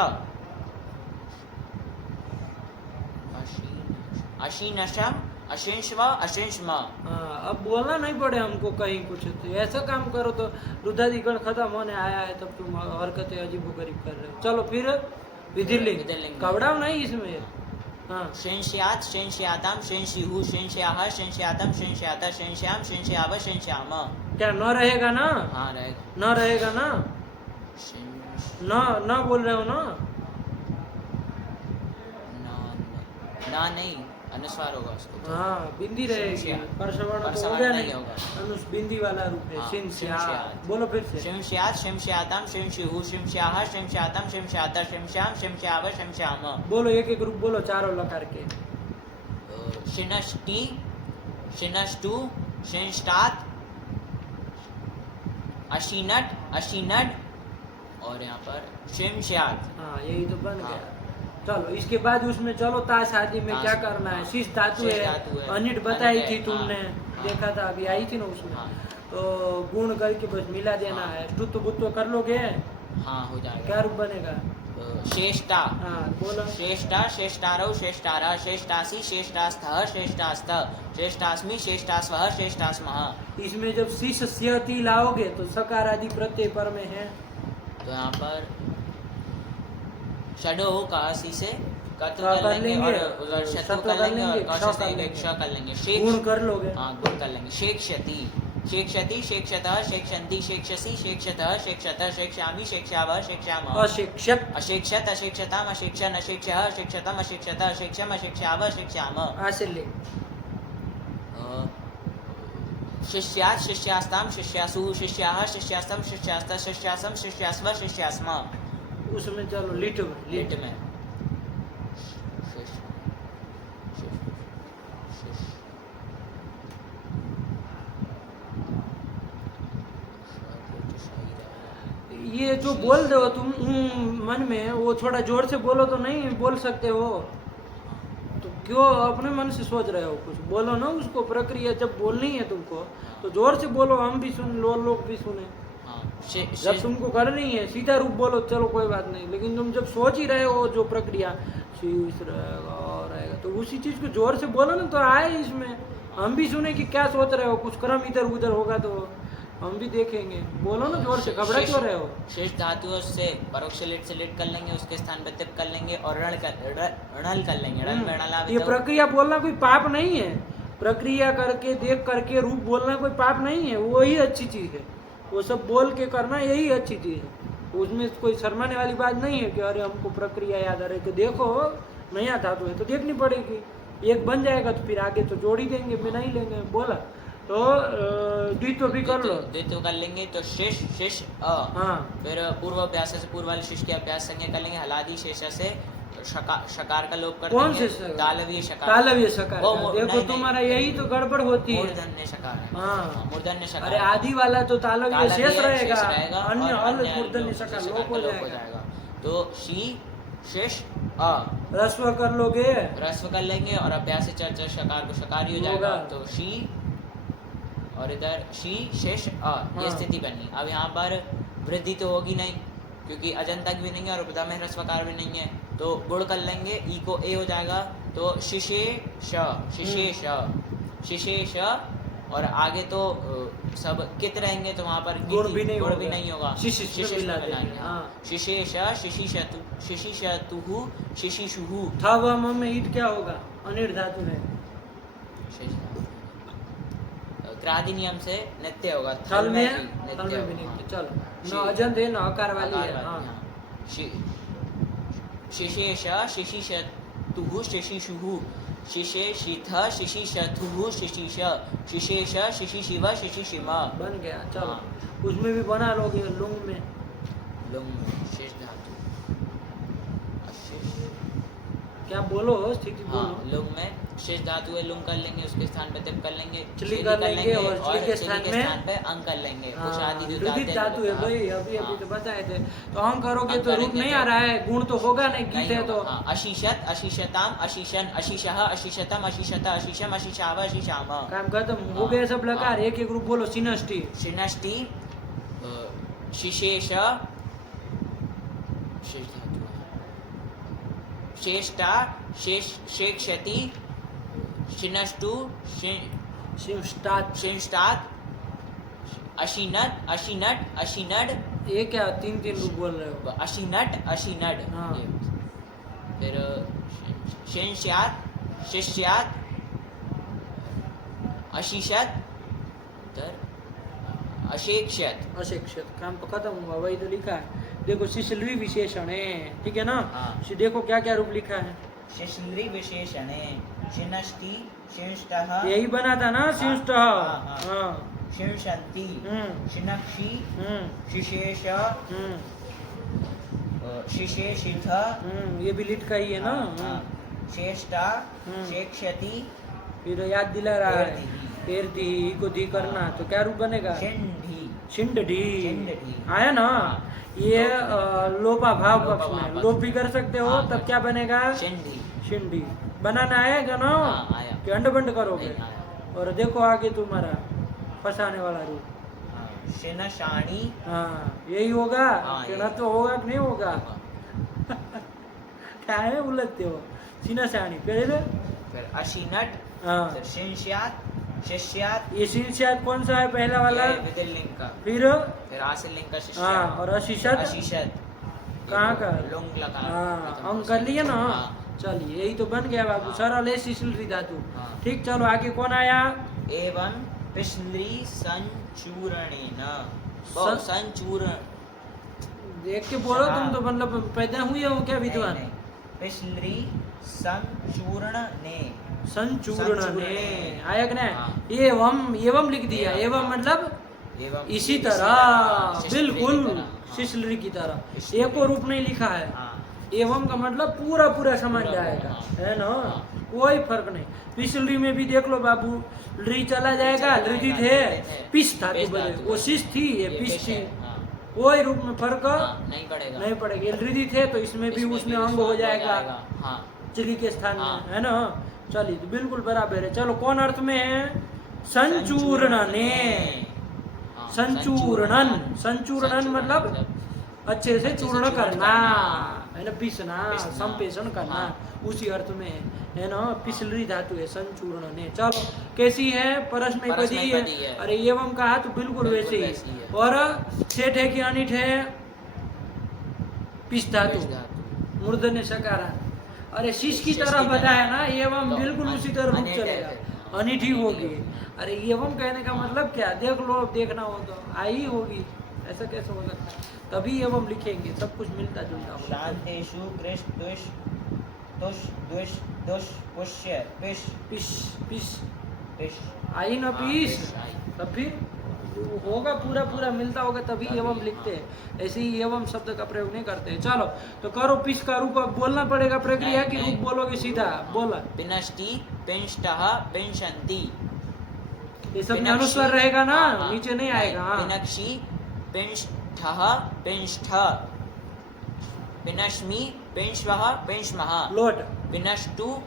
अशिनशम, अशिंश्व, अशिंश्म। हाँ, अब बोलना नहीं पड़े हमको कहीं कुछ, तो ऐसा काम करो तो रुद्राधिकरण खत्म होने आया है, तब तुम हरकतें अजीबोगरीब कर रहे हो। चलो फिर विधिलिंग, विधिलिंग। कवड़ाव नहीं इसमें। हाँ, शिंश्यात, शिंश्याताम, शिंश्युः, शिंश्याः, शिंश्यातम, शिंश्यात, शिंश्याम, शिंश्याव, शिंश्याम। क्या न रहेगा ना? हाँ रहेगा। न रहेगा ना? शिंश- न बोल रहे हो ना? ना नहीं, अनुस्वार होगा उसको। हाँ, बिंदी रहेगी। शिंश्या। परसवर्ण तो हो परसवर्ण गया नहीं नहीं होगा। अनुस बिंदी वाला रूप है। हाँ, शिंश्या। शिंश्यात। बोलो फिर से। शिंश्यात, शिंश्यातम, शिंश्युः, शिंश्याः, शिंश्यातम, शिंश्यात, शिंश्याम, शिंश्याव, शिंश्याम। बोलो एक एक रूप बोलो, चारों लकार के। शिनष्टि, शिनष्टु, शिंष्टात, अशिनट, अशिनड, और यहाँ पर शिंश्यात। हाँ, यही तो बन हाँ। गया। चलो इसके बाद उसमें चलो ताश आदि में ताश क्या में, करना है? हाँ। शीश धातु शीश है, धातु है, अनिट बताई अनिट थी है, तुमने, हाँ। देखा था अभी आई थी ना उसमें। हाँ। तो गुण करके बस मिला देना हाँ। है। स्तुत्व बुत्व कर लोगे? हाँ हो जाएगा। क्या रूप बनेगा? श्रेष्ठा, हाँ बोलो। श्रेष्ठा, श्रेष्ठारौ, श्रेष्ठारा, श्रेष्ठासी, श्रेष्ठास्थः, श्रेष्ठास्त, श्रेष्ठास्मि, श्रेष्ठास्वः, श्रेष्ठास्मः। इसमें जब शीश स्यति लाओगे तो सकार आदि प्रत्यय पर में है। तो यहाँ पर षडो का सी से कत्व क कर लेंगे और और शत्रु सत्व कर कर लेंगे और लेंगे, कौश क्ष कर से लेंगे। क्ष कर लेंगे। गुण कर लोगे। हाँ गुण कर लेंगे। शेक्षति, शेक्षति, शेक्षतः, शेक्षन्ति, शेक्षसि, शेक्षतः, शेक्षतः, शेक्ष्यामि, शेक्ष्यावः, शेक्ष्यामः। अशिक्षक, अशिक्षत, अशिक्षताम, अशिक्षन्, अशिक्षः, अशिक्षतम, अशिक्षत, अशिक्षम, अशिक्षावः, अशिक्षामः। आशिल्य। शिष्यात्, शिष्यास्ताम, शिष्यासुः, शिष्याः, शिष्यास्तम, शिष्यास्त, शिष्यासम, शिष्यास्व, शिष्यास्म। उसमें चलो लिट में, लिट में ये जो बोल रहे हो तुम मन में, वो थोड़ा जोर से बोलो तो नहीं बोल सकते हो? तो क्यों अपने मन से सोच रहे हो? कुछ बोलो ना उसको। प्रक्रिया जब बोलनी है तुमको तो जोर से बोलो, हम भी सुन लो, लोग भी सुने। जब तुमको करनी है सीधा रूप बोलो, चलो कोई बात नहीं। लेकिन तुम जब सोच ही रहे हो जो प्रक्रिया शीश रहेगा और रहेगा, तो उसी चीज को जोर से बोलो ना, तो आए इसमें, हम भी सुने कि क्या सोच रहे हो। कुछ क्रम इधर उधर होगा तो हम भी देखेंगे। बोलो ना जोर से, घबरा क्यों रहे हो? शेष धातुओं से परोक्ष लिट से लिट कर लेंगे, उसके स्थान पर तिप कर लेंगे और ऋण कर लेंगे। ऋण में ऋण ये प्रक्रिया बोलना कोई पाप नहीं है। प्रक्रिया करके देख करके रूप बोलना कोई पाप नहीं है, वही अच्छी चीज है। वो सब बोल के करना यही अच्छी चीज है। उसमें कोई शर्माने वाली बात नहीं है कि अरे हमको प्रक्रिया याद आ रही। तो देखो नया धातु है तो देखनी पड़ेगी। एक बन जाएगा तो फिर आगे तो जोड़ ही देंगे, में नहीं लेंगे। बोला तो द्वित्व भी कर लो। द्वित्व कर लेंगे तो शेष शेष अ। हाँ, फिर पूर्व अभ्यास से पूर्व वाले शिष्य के अभ्यास संज्ञा कर लेंगे। हलादी शेष से शकार का लोप कर कौन देंगे। से तालव्य शकार, तालव्य शकार वो का। देखो नहीं, तुम्हारा यही तो गड़बड़ होती है। मूर्धन्य शकार है। हाँ। मूर्धन्य शकार। अरे आदि वाला तो तालव्य शेष रहेगा, अन्य और अलग मूर्धन्य लोप शकार से लोप हो का जाएगा। तो शी शेष अ रस्व कर लोगे। रस्व कर लेंगे और अभ्यास से चर्चा शकार को शकार ही हो जाएगा। होगा। तो शी और इधर शी शेष अ, ये हाँ। स्थिति बनी। अब यहाँ पर वृद्धि तो होगी नहीं क्योंकि अजंतक भी नहीं है और उपधा में ह्रस्वकार भी नहीं है। तो गुण कर लेंगे, ई को ए हो जाएगा। तो शिशेष, शिशेष, शिशेष, और आगे तो सब कित रहेंगे तो वहाँ पर गुण भी नहीं गुण होगा। भी नहीं होगा। शिशिश में मिला देंगे, मिलाएंगे। हाँ। शिशेष, शिशिशतु, शिशिशतुः, शिशिशुः। था व म में ईट क्या होगा? अनिर धातु है। क्रादि नियम से नित्य होगा। थल में नित्य थल में भी होगा। नहीं। चलो न अजंत है न अकार वाली है। हाँ। शिशेष, शिशिशतुः, शिशिशुः, शिशेषिथ, शिशिशथुः, शिशिश, शिशेष, शिशिशिव, शिशिशिम। बन गया। चलो हाँ। उसमें भी बना लोगे लुंग में। लुंग शेष धातु अशेष। क्या बोलो स्थिति हाँ बोलो। लुंग में शेष धातु है लुंग कर लेंगे, उसके स्थान पे तिप कर लेंगे, चिली चिली कर लेंगे और चिली के चिली स्थान के में स्थान पे अंग कर लेंगे। हाँ, उषादि जो रुदित धातु है भाई, अभी हाँ। तो बताए थे। तो हम करोगे अंग तो रूप करेंगे नहीं तो- आ रहा है, गुण तो होगा नहीं, नहीं गीत है तो होगा, हाँ। अशिषत, अशिषताम, अशिशन, अशिषः, अशिषतम, अशिषत, अशिषम, अशिषाव, अशिषाम। काम खत्म हो गए सब लकार। हाँ। एक एक रूप बोलो। सिनष्टि, शिनष्टि, शिशेष, शेष धातु है। शेष्टा, शेक्षति, शिनष्टु, शिवष्टात्, शिंष्टात्, अशिनट, अशिनट, अशिनड, ये क्या तीन तीन रूप बोल रहे हो? अशिनट, अशिनड। हाँ। ये। फिर शिंश्यात, शिष्यात, अशिषत, अशिक्षत। अशिक्षित। काम तो खत्म हुआ, वही तो लिखा है। देखो शिशलरी विशेषण है, ठीक है ना? हाँ। देखो क्या क्या रूप लिखा है, शिशलरी विशेषणे शिनष्टि, शिंष्टः, यही बना था ना शिष्ट। हाँ, हाँ। हाँ। शिंशन्ति, शिनक्षि, शिशेष, शिशेषिथ, ये भी लिखा ही है ना? हाँ, शेष्टा, हम्म। शेक्षति, फिर याद दिला रहा है। पेरती। पेरती को दी करना, तो क्या रूप बनेगा? शिंढी, शिंडी। शिंडी। आया ना? हाँ। ये लोपा भाव लोपा पक्ष भाव में पक्ष लोप भी कर सकते हो, हाँ, तब क्या बनेगा? शिंढी। शिंडी। बनाना आएगा ना? हाँ, आया। कि अंड बंड करोगे? नहीं आया। और देखो आगे तुम्हारा फंसाने वाला रूप। हाँ, शिनशाणी, हाँ, यही होगा। हाँ, कहना यही। तो होगा कि नहीं होगा? हाँ। क्या है उलझते हो? सीनासानी पहले। फिर अशिनट, हाँ, फिर शिंश्यात, शिष्यात, ये शिष्यात कौन सा है पहला वाला? ये विधिलिंग का। फिर आसिलिंग का हाँ, शिष्यात, और अशिषत अशिषत, कहाँ का? लुंग लकार। हाँ, अंक कर लिए ना? हाँ। चलिए, यही तो बन गया बाबू। हाँ। सरल है शिशलरी धातु। हाँ। ठीक, चलो आगे कौन आया? एवं पिशली संचूरणेन, सं- संचूरण, देख के बोलो, तुम हाँ। तो मतलब पैदा हुए हो क्या विद्वान? पिशली संचूर्णने, संचूर्ण ने संचूर्णे। आया कि नहीं? हाँ। एवं, एवं लिख दिया। एवं मतलब एवं इसी तरह, शिशलरी की बिल्कुल तरह, हाँ। शिशलरी की तरह। शिशलरी। एक और रूप नहीं लिखा है। हाँ। एवं का मतलब पूरा पूरा समझ पूरा, जाएगा, हाँ। है ना? हाँ। कोई फर्क नहीं। पिछली में भी देख लो बाबू, री चला जाएगा, लृदि थे, पिस था तो बोले, वो शिश थी, ये पिस थी। हाँ। कोई रूप में फर्क नहीं पड़ेगा, नहीं पड़ेगा। ये लृदि थे तो इसमें भी इसमें उसमें भी अंग हो जाएगा हाँ। चिली के स्थान हाँ। में, है ना? चलिए, तो बिल्कुल बराबर है। चलो, कौन अर्थ में है? संचूर्णने। हाँ, संचूर्णन, संचूर्णन मतलब अच्छे से चूर्ण करना, है ना? पिसना, पिसना, संपेषण करना, हाँ। उसी अर्थ में है ना? पिछली धातु है संचूर्ण ने। चलो, कैसी है? परस्मैपदी है। परस्मैपदी है। अरे एवं कहा तो बिल्कुल वैसे वैसी ही। है। और सेठ है कि अनिठ है? पिस धातु, पिस धातु। मूर्धन्य सकारा। अरे शिश की शिश तरह की तरह। बताया ना, एवं तो बिल्कुल उसी तरह रूप अनिठ है चलेगा। फिर। अनिठ ही होगी। अरे एवं कहने का मतलब क्या? देख लो, देखना हो तो आई होगी, ऐसा कैसे हो सकता है? तभी एवं लिखेंगे, सब कुछ मिलता जुलता होगा। शांतेषु कृष दुष तुष दुष दुष पुष्य पिश पिश, पिश पिश। आई ना? हाँ, पीस। पिश आई। तब फिर होगा, पूरा पूरा मिलता होगा, तभी तभी, एवं लिखते हैं। ऐसे ही एवं शब्द का प्रयोग नहीं करते हैं। चलो, तो करो। पिस का रूप अब बोलना पड़ेगा, प्रक्रिया की नहीं, रूप बोलोगे सीधा? बोला। पिनष्टि, पिंष्टः, पिंशन्ति। ये सब में पिनक्षी- अनुस्वर रहेगा ना? हाँ, हाँ। नीचे नहीं आएगा। हाँ। पिनक्षि, पिंष्ठः, पिंष्ठ, पिनश्मि, पिंश्वः, पिंश्मः। लोट। पिनष्टु,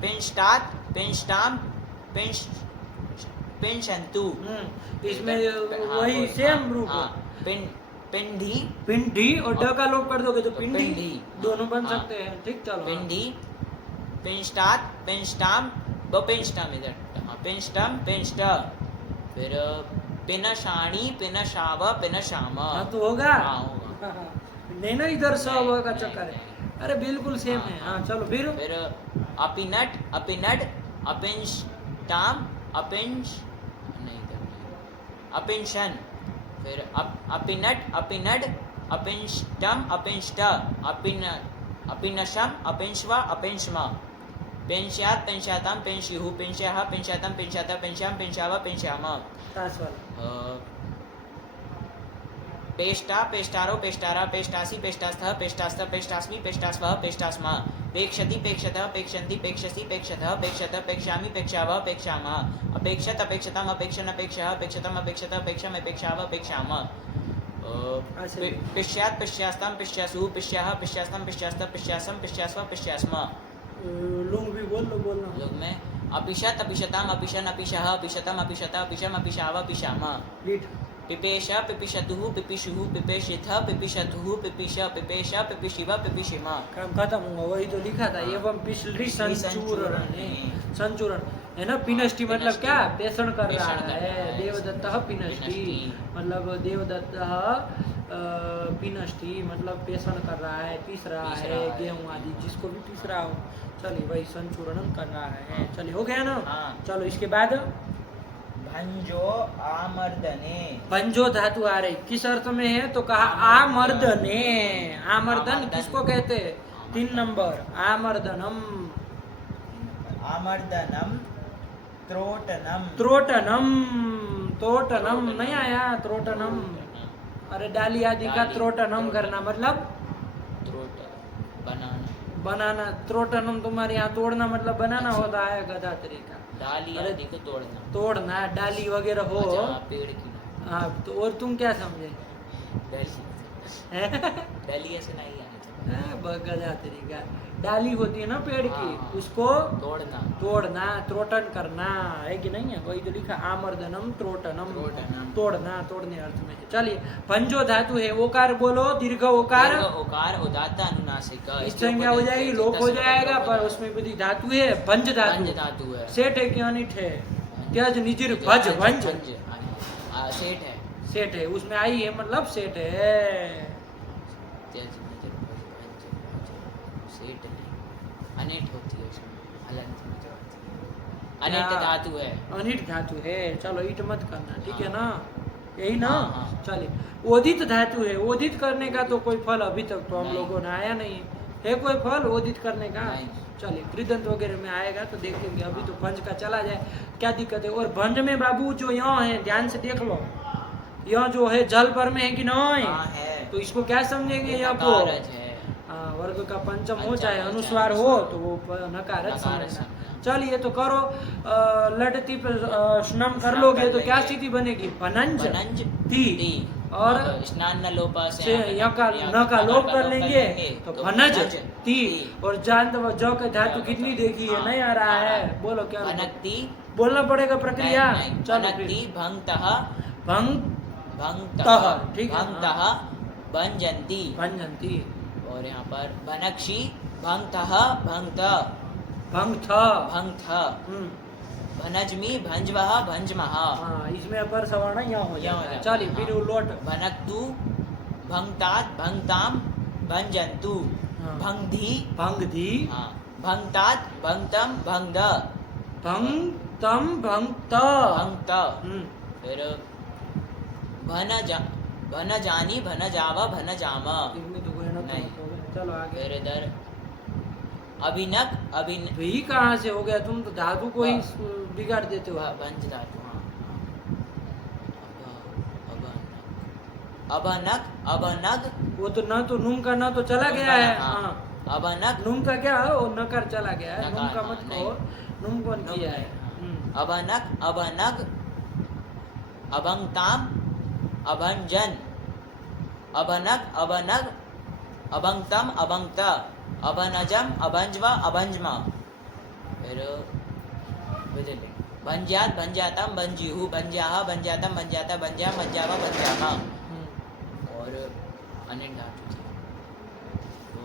पिंष्टात्, पिंष्टाम, पिंशन्तु। इसमें हाँ, वही वही, सेम हाँ, रूप हाँ। है। पिंडी, पिंडी और ड का लोप कर दोगे तो तो पिंडी, पिंडी। दोनों बन हाँ। सकते हैं। ठीक, चलो। हाँ। पिंडी, पिंष्टात्, पिंष्टाम, पिंष्टम इधर, हाँ, पिंष्टम, पिंष्ट। फिर पिनशाणी, पिनशाव, पिनशाम। हाँ, तो होगा। हाँ, होगा। हाँ, हाँ। नहीं ना, इधर स नहीं, का नहीं, चक्कर है। नहीं। अरे बिल्कुल सेम हाँ, है। हाँ। हाँ, चलो फिर। फिर अपिनट, अपिनड, अपिंष्टाम, अपिंश नहीं इधर नहीं। अपिंशन। फिर अपिनट, अपिनड, अपिंष्टम, अपिंष्ट, अपिनशम, अपिंश्व, अपिंश्म। पेंश्यात, पेंश्याताम, पेंश्युः, पेंश्याः, पेंश्यातम, पेंश्याता, पेंश्याम, पेंश्याव, पेंश्याम। ताश वाला। पेष्टा पेष्टारो पेष्टारा पेष्टासी पेष्टास्थः पेष्टास्थ पेष्टास्मि पेष्टास्वः पेष्टास्मा पेक्षति पेक्षतः पेक्षन्ति पेक्षसि पेक्षतः पेक्षत पेक्षामि पेक्षावः पेक्षामः अपेक्षत अपेक्षताम् अपेक्षन् अपेक्षः अपेक्षतम् अपेक्षत अपेक्षम् अपेक्षावः पेक्षामः पिष्यात् पिष्यास्तां पिष्यासु पिष्याः पिष्यास्तां पिष्यास्थ पिष्यासं पिष्यास्व पिष्यास्म लुंग भी बोल लो, बोलना लोग में अपिशत अपिशताम अपिशन अपिशः अपिशतम अपिशत अपिशम अपिशाव अपिशाम लीड पिपेश पिपिशतुः पिपिशुः पिपेशिथ पिपिशतुः पिपिश पिपेश पिपिशिव पिपिशिम काम खत्म हुआ। वही तो लिखा था एवं पिछली संचूरण संचूरण है ना। पिनष्टि मतलब क्या, पेषण कर रहा पेषण कर रहा है। है। देवदत्त पिनष्टि मतलब देवदत्त पिनष्टि मतलब पेषण कर रहा है, पीस रहा पीस है रहा है। गेहूं आदि, जिसको भी पीस रहा हो। चलिए वही संचूरण कर रहा है। चलिए हो गया ना। हाँ। चलो इसके बाद भंजो आमर्दने पंजो धातु आ रही, किस अर्थ में है तो कहा आमर्दने। आमर्दन आमर्दन। किसको कहते हैं? 3 नंबर आमर्दनम आमर्दनम त्रोटनम त्रोटनम। त्रोटनम नहीं आया, त्रोटनम। अरे डाली आदि का डाली, त्रोटनम करना मतलब त्रोट बनाना बनाना। त्रोटनम तुम्हारे यहाँ तोड़ना मतलब बनाना होता है, गधा तरीका डाली अरे, आदि को तोड़ना। तोड़ना डाली वगैरह हो। अच्छा, पेड़ की ना। हाँ तो और तुम क्या समझे? डाली ऐसे नहीं आना चाहिए। गधा तरीका। डाली होती है ना पेड़ की, हाँ। उसको तोड़ना तोड़ना, त्रोटन करना है कि नहीं है? वही तो लिखा आमर्दनम त्रोटनम, त्रोटनम। तोड़ना, तोड़ने अर्थ में है। चलिए पंजो धातु है। ओकार बोलो, दीर्घ ओकार दीर्घ ओकार उदात्त अनुनासिक इस संज्ञा हो जाएगी, लोप हो जाएगा, पर उसमें भी धातु है पंज पंज धातु। धातु है। सेठ है कि अनिट है? त्यज निजिर भज भंज सेठ है। सेठ है, उसमें आई है मतलब सेठ है। त्यज निजर भज भंज सेठ नहीं, अनिट होती है उसमें, हलंत में जो होती है। अनिट क्या? धातु है। अनिट धातु है। चलो ईट मत करना, ठीक है ना? यही ना। हाँ, हाँ। चलिए ओदित धातु है। ओदित करने का तो कोई फल अभी तक तो हम नहीं। लोगों ने आया नहीं है कोई फल ओदित करने का। नहीं। चलिए कृदंत वगैरह में आएगा तो देखेंगे, अभी तो पंच का चला जाए, क्या दिक्कत है? और भंज में बाबू जो यहाँ है ध्यान से देख लो, यह जो है जल पर में है कि नहीं? हाँ है। तो इसको क्या समझेंगे? यहाँ को नकारज है। हाँ, वर्ग का पंचम हो पंचम चाहे हो, अनुस्वार चाहे हो अनुस्वार तो वो नकारज नकारज समझना। समझना। चलिए तो करो लटती पर स्नम कर लोगे तो क्या स्थिति बनेगी? भनंज बनंज ती। और स्नान न लोपा से यहाँ का न का लोप कर लेंगे तो भनज ती। और जान ज के धातु कितनी देखी है? नहीं आ रहा है, बोलो क्या भनक्ति बोलना पड़ेगा प्रक्रिया। चलो भनक्ति भंगतः भंग भंगतः ठीक है, भंगतः भंजन्ति। भंजंती और यहाँ पर भनक्षी भंगतः भंगत भंग था। भंगथ हम्म, भनजमी भंजवः भंजमः हाँ इसमें अपर सवर्ण यहाँ हो यहाँ हो जाएगा। जाता है, चलिए फिर हाँ। वो लौट भनक्तु भंगतात भंगताम भंजन्तु हाँ। भंगधी भंग धी हाँ भंगतात भंगतम भंगद भंग तम भंग त। भंगत हम्म, फिर भनजानी भनजाव भनजाम इसमें तो कोई ना नहीं। चलो आगे। फिर इधर अभिनक अभिन तो ही कहाँ से हो गया? तुम तो धातु को ही बिगाड़ देते हो। भंज धातु हाँ अभनक अभनग वो तो न तो नुम का न तो चला गया है। हाँ। हाँ अभनक नुम का क्या है? वो नकार चला गया है। नुम नकार, का हाँ, मत नहीं। कहो, नुम कौन किया है? अभनक अभनग अभंगताम अभंजन अभनक अभनग अभंगतम अभंगत अभनजम अभंजव अभंजम। फिर भंज्यात भंजातम भंजीहु भंज्याह भंजातम भंजाता भंज्या भंजावा भंजामा। और अनेक धातु थे तो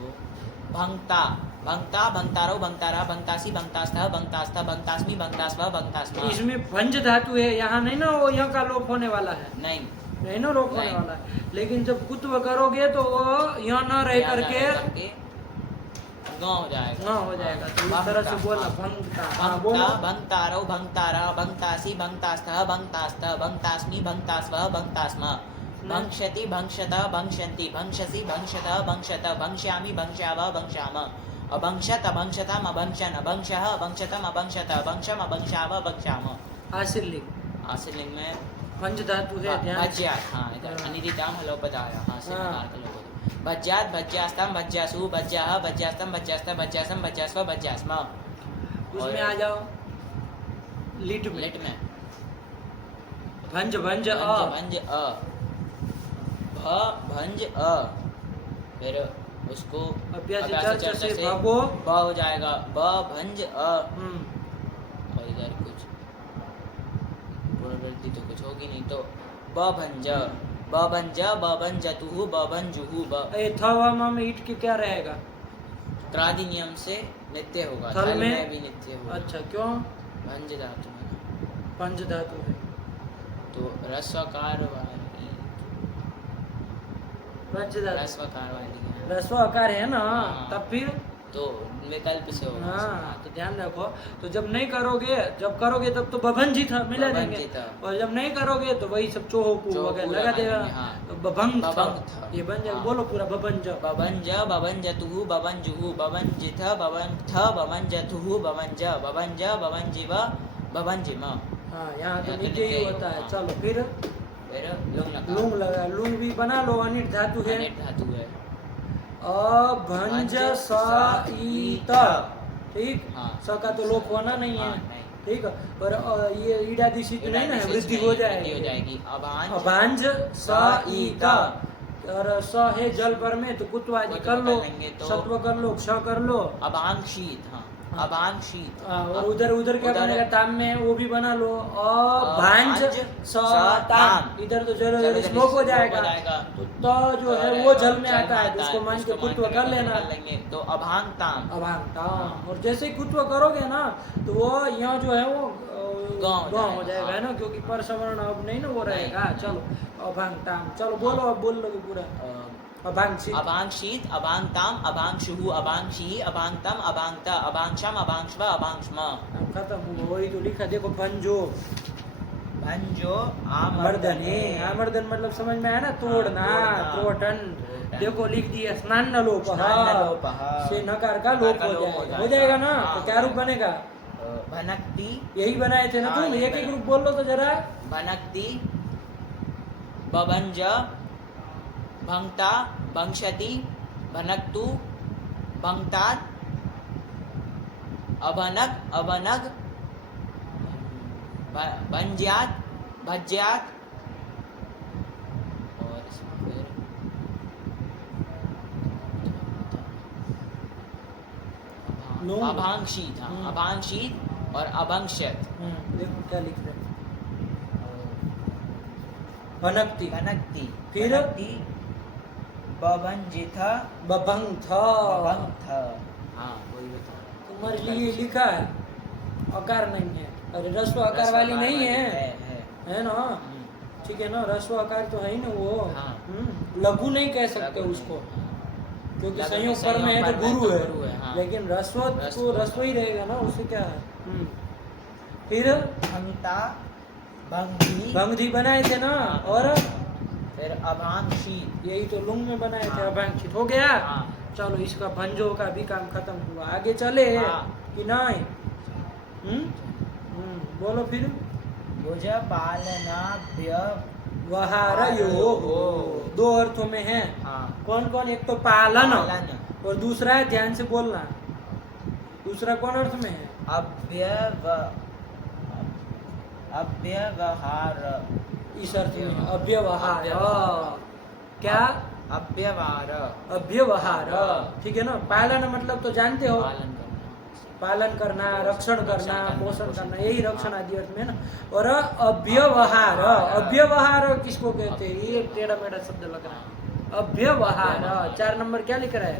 भंगता भंगता भंगतारो भंगतारा भंगतासी भंगतास्था भंगतास्था भंगतास्मि भंगतास्वा भंगतास्मा। इसमें भंज धातु है, यहाँ नहीं ना वो यहाँ का लोप होने वाला है। नहीं नहीं ना लोप होने नहीं। वाला है। लेकिन जब कुत्व करोगे तो वो यहाँ न रह करके गौ हो जाएगा। न हो जाएगा। तो इस तरह से बोलना भंगता। हाँ भंगता बोलो। भंगतारो भंगतारा भंगतासी भंगतास्थ भंगतास्थ भंगतास्मि भंगतास्व भंगतास्मा। भंक्षति भंक्षत भंक्षन्ति भंक्षसि भंक्षत भंक्षत भंक्ष्यामि भंक्ष्याव भंक्ष्याम। अभंक्षत अभंक्षतम अभंक्षन अभंक्षः अभंक्षतम अभंक्षत अभंक्षम अभंक्षाव भंक्षाम। आशीर्लिंग आशीर्लिंग में पंच धातु है ध्यान। भज्यात, हाँ इधर हाँ। अनिदिताम हलोपदाय, हाँ से हाँ। नकार का लोग होते। भज्यात, भज्यास्तम, भज्यासु, भज्याह, भज्यास्तम, भज्यास्त, भज्यासम, भज्यास्व, भज्यास्म। उसमें आ जाओ लिट में। लिट में भंज भंज अ। भंज भंज अ, भ भंज अ, फिर उसको अभ्यास अभ्यास चर्चा से से भगो। ब हो जाएगा, ब भंज अ। हम्म। और इधर कुछ पुनर्वृत्ति तो कुछ होगी नहीं, तो ब भंज, ब भंज, ब भंजतुहु, ब भंजुहु, ब। ए थ व म में ईट के क्या रहेगा? त्रादि नियम से नित्य होगा, थल थल में? में भी नित्य होगा। अच्छा क्यों? भंज धातु में ना। पंच धातु है। तो रस्वकार वाली, पंच धातु रस्वकार वाली है। रस्व आकार है ना, हाँ। तब फिर तो विकल्प से होगा। हाँ तो ध्यान रखो। तो जब नहीं करोगे, जब करोगे तब तो बभंजी था मिला देंगे, बभंजी था। और जब नहीं करोगे तो वही सब चोहकू चोहकू वगैरह लगा लगा देगा। देंगे, हाँ। तो बभंग था, बभंग था। ये बन जाएगा। हाँ। बोलो पूरा बभंज। बभंज, बभंजतुहु, बभंजुहु, बभंजिथ, बभंथ, बभंजतुहु, बभंज, बभंज, बभंजिव, बभंजिम। हाँ यहाँ तो यहाँ तो नित्य ही नित्य ही होता है। हाँ। चलो फिर फिर लुंग लकार, लूंग लगा, लूंग भी बना लो, अनिट धातु है। अनिट धातु है। अभंज स ई त, ठीक। हाँ। स का तो लोप होना नहीं है, हाँ, नहीं। ठीक। और ये ईडादिशित नहीं ना है, वृद्धि हो वृद्धि हो जाएगी। जाएगी। अभांज, अभांज स ई त, और स है जल पर में तो कुत्वादि कुत्व कर लो, कर लेंगे तो- सत्व कर लो, क्ष कर लो। अभांक्षित, हाँ हाँ। अभांक्षित। और उधर उधर क्या उधर- बनेगा? ताम में वो भी बना लो, अभांज स ताम। इधर तो जल जल श्लोक हो जाएगा। जाएगा। तो त जो है वो जल में आता है, तो उसको मान के कुत्व कर लेना। लेंगे तो अभांगताम, अभांगताम। और जैसे ही कुत्व करोगे ना तो वो यहाँ जो है वो गाँव गाँव हो जाएगा, जाएगा, है हाँ। ना, क्योंकि परसवर्ण अब नहीं ना वो रहेगा। नहीं। चलो अभांगताम, चलो बोलो, अब बोल लोगे पूरा। अभांगसित, अभांक्षित, अभांगताम, अभांक्षुहु, अभांक्षी, अभांगतम, अभांगता, अभांक्षम, अभांक्षव, अभांक्षम। खत्म हुआ। वही तो लिखा देखो, भंजो भंजो आमर्दने। आमर्दन मतलब समझ में आया ना, तोड़ना, तोड़ना, त्रोटन। त्रोटन। देखो लिख दिया स्नान न लोप, स्नान न लोपः। से नकार का लोप हो जाएगा। हो जाएगा ना। हाँ, तो क्या रूप बनेगा? भनक्ति, यही बनाए थे ना हाँ, तुम। यही एक एक बना। रूप बोल लो तो जरा। भनक्ति, बभंज, भंगता, भंक्षति, भनक्तु, भंगतात, अभनक, अभनग, भंज्यात, भज्यात, और इसमें फिर लूंग। अभांक्षित, हाँ अभांक्षित और अभंक्षत। देखो क्या लिख रहे हैं। भनकती, भनक्ति, फिर? भनक्ति, बभंजिथ, बभंग था। बभंथ, हाँ वही बता। तुम्हारे लिए लिखा है, आकार नहीं है। अरे रस्व आकार वाली नहीं है, है ना। ठीक है ना, रस्व आकार तो है ही ना वो। हाँ। लघु नहीं कह सकते लघु उसको, नहीं, क्योंकि लघु संयोग में पर में है संयोग तो पर में गुरु तो है, गुरु है, हाँ। लेकिन रस्व तो रस्व रस्व ही रहेगा ना, उससे क्या है। फिर भंगता, भंगी, भंगधी बनाए थे ना, हाँ। और फिर अभांक्षित, यही तो लुंग में बनाए थे। हाँ। अभांक्षित हो गया। हाँ। चलो इसका भंजो का भी काम खत्म हुआ। आगे चले हाँ। कि नहीं? बोलो फिर। भुज पालनाभ्य, वहार यो, दो अर्थों में है। हाँ कौन कौन? एक तो पालन, पालन, और दूसरा है, ध्यान से बोलना, दूसरा कौन अर्थ में है? अव्यवहार, इस अर्थ में अव्यवहार। अव्यवहार। क्या? अव्यवहार, अव्यवहार, ठीक है ना। पालन मतलब तो जानते हो, पालन करना, पालन करना, रक्षण करना, रक्षण पोषण करना, करना, यही रक्षण हाँ। आदि अर्थ में ना। और अव्यवहार, अव्यवहार किसको कहते हैं? ये टेढ़ा मेढ़ा शब्द लग रहा है। अव्यवहार। 4 नंबर क्या लिख रहा है?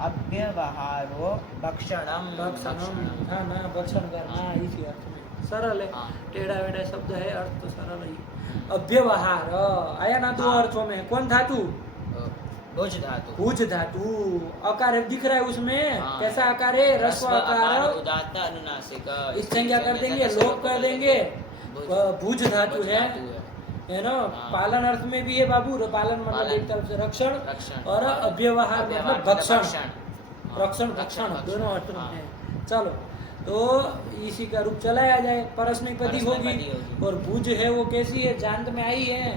अव्यवहारो भक्षणम, भक्षणम, हाँ ना, भक्षण करना, इसी अर्थ में सरल है। हाँ। टेढ़ा वेढ़ा शब्द है, अर्थ तो सरल ही। अव्यवहार आया ना, 2 हाँ। अर्थों में। कौन धातु? भुज धातु, भुज धातु। आकार दिख रहा है उसमें, हाँ। कैसा आकार है? रस्व आकार। उदात्त अनुनासिक, इस संज्ञा कर देंगे, लोप कर देंगे। भुज धातु है, है ना। हाँ। पालन अर्थ में भी है बाबू। पालन मतलब पालन। एक तरफ से रक्षण, रक्षण, और अव्यवहार मतलब भक्षण। हाँ। रक्षण भक्षण दोनों अर्थ में हाँ। है। चलो तो इसी का रूप चलाया जाए। परस्मैपदी होगी परस्मैपदी होगी। और भुज है वो कैसी है, जानत में आई है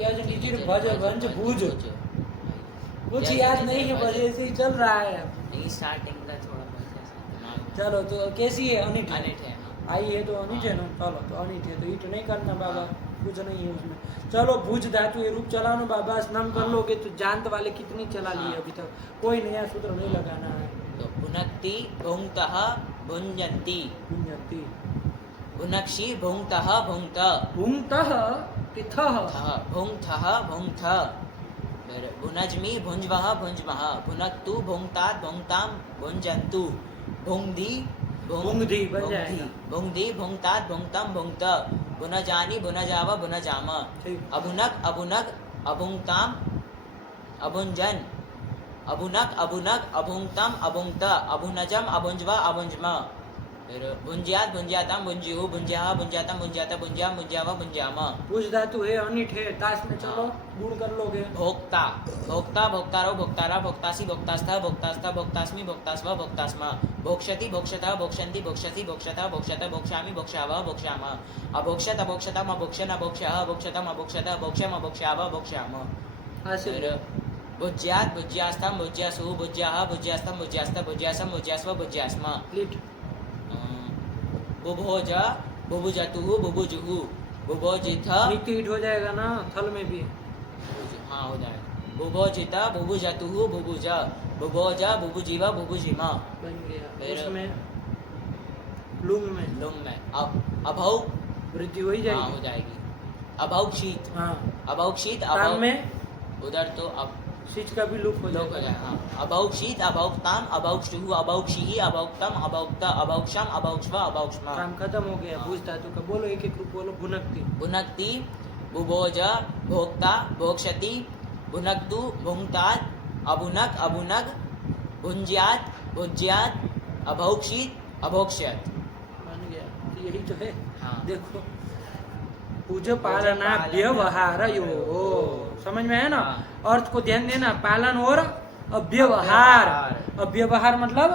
यज निजिर भज भंज भुज, कुछ याद नहीं है बस ऐसे ही चल रहा है। नहीं स्टार्टिंग का थोड़ा बहुत ऐसा दिमाग चलो तो कैसी है, अनिट है। अनिट है हाँ। आई है तो अनिट है ना, चलो तो अनिट है तो ईट नहीं करना बाबा, कुछ नहीं है उसमें। चलो भुज धातु ये रूप चलानो बाबा, स्नान कर लोगे तो जानत वाले कितनी चला लिए अभी तक, कोई नया सूत्र नहीं लगाना है। तो भुनक्ति भुंक्तः भुंजन्ति, भुंजन्ति भुनक्षि भुंक्तः भुंक्त, भुंक्तः तिथः भुंक्तः भुंक्त, फिर भुनज्मि भुंज्वः भुंज्मः, भुनक्तु भुंक्तात् भुंक्तां भुंजन्तु, भुंग्धि भुंग्धि बन जाएगा। भुंग्धि भुंक्तात् भुंक्तं भुंक्त, भुनजानि भुनजाव भुनजाम, ठीक। अभुनक अभुनक अभुंक्ताम अभुंजन, अभुनक अभुनक अभुंक्तम अभुंक्त, अभुनजम अभुंज्वा अभुंज्म, फिर भुंज्यात भुंज्यातम भुंज्युः भुंज्याः भुंज्यातम भुंज्यात भुंज्याम भुंज्याव भुंज्याम, भुज धातु है अनिट है, ताश में चलो गुण कर लोगे। भोक्ता भोक्ता भोक्तारो भोक्तारा भोक्तासि भोक्तास्थ भोक्तास्थ भोक्तास्मि भोक्तास्व भोक्तास्म, भोक्ष्यति भोक्ष्यतः भोक्ष्यन्ति भोक्ष्यसि भोक्ष्यतः भोक्ष्यत भोक्ष्यामि भोक्ष्यावः भोक्ष्याम, अभोक्ष्यत अभोक्ष्यतम अभोक्ष्यन् अभोक्ष्यः अभोक्ष्यतम अभोक्ष्यत अभोक्ष्यम् अभोक्ष्यावः भोक्ष्याम, ऐसे फिर भुज्यात् भुज्यास्थं भुज्यासु भुज्याः भुज्यास्थं भुज्यास्थ भुज्यासं भुज्यास्व भुज्यास्म, लिट बुभोज बुभुजतुः बुभुजुः बुभोजिथ, निकट हो जाएगा ना थल में भी। हाँ हो जाएगा, बुभोजित बुभुजतुः बुभुज, बुभोज बुभुजीव बुभुजिम, बन गया। फिर- उसमें लुंग में लुंग में अभौ, वृद्धि हो ही हाँ जाएगी। हो जाएगी, अभौक्षित हाँ अभौक्षित ताम अभौ, में उधर तो अब सिच का भी लुक हो लोग हो जाएगा। जाए हाँ, अभौक्षित अभौक्ताम अभौक्षुः अभौक्षिः अभौक्तम अभौक्त अभौक्षम अभौक्ष्व अभौक्ष्म, काम खत्म हो गया। हाँ। भुज धातु का बोलो एक एक रूप बोलो। भुनक्ति भुनक्ति बुभोज भोक्ता भोक्ष्यति, भुनक्तु भुंक्तात् अभुनक अभुनक, भुंज्यात् भुज्यात् अभौक्षित अभोक्ष्यत, बन गया। तो यही तो है। हाँ। देखो पूज पालना व्यवहार यो, समझ में है ना। हाँ। अर्थ को ध्यान देना, पालन और अव्यवहार। अव्यवहार मतलब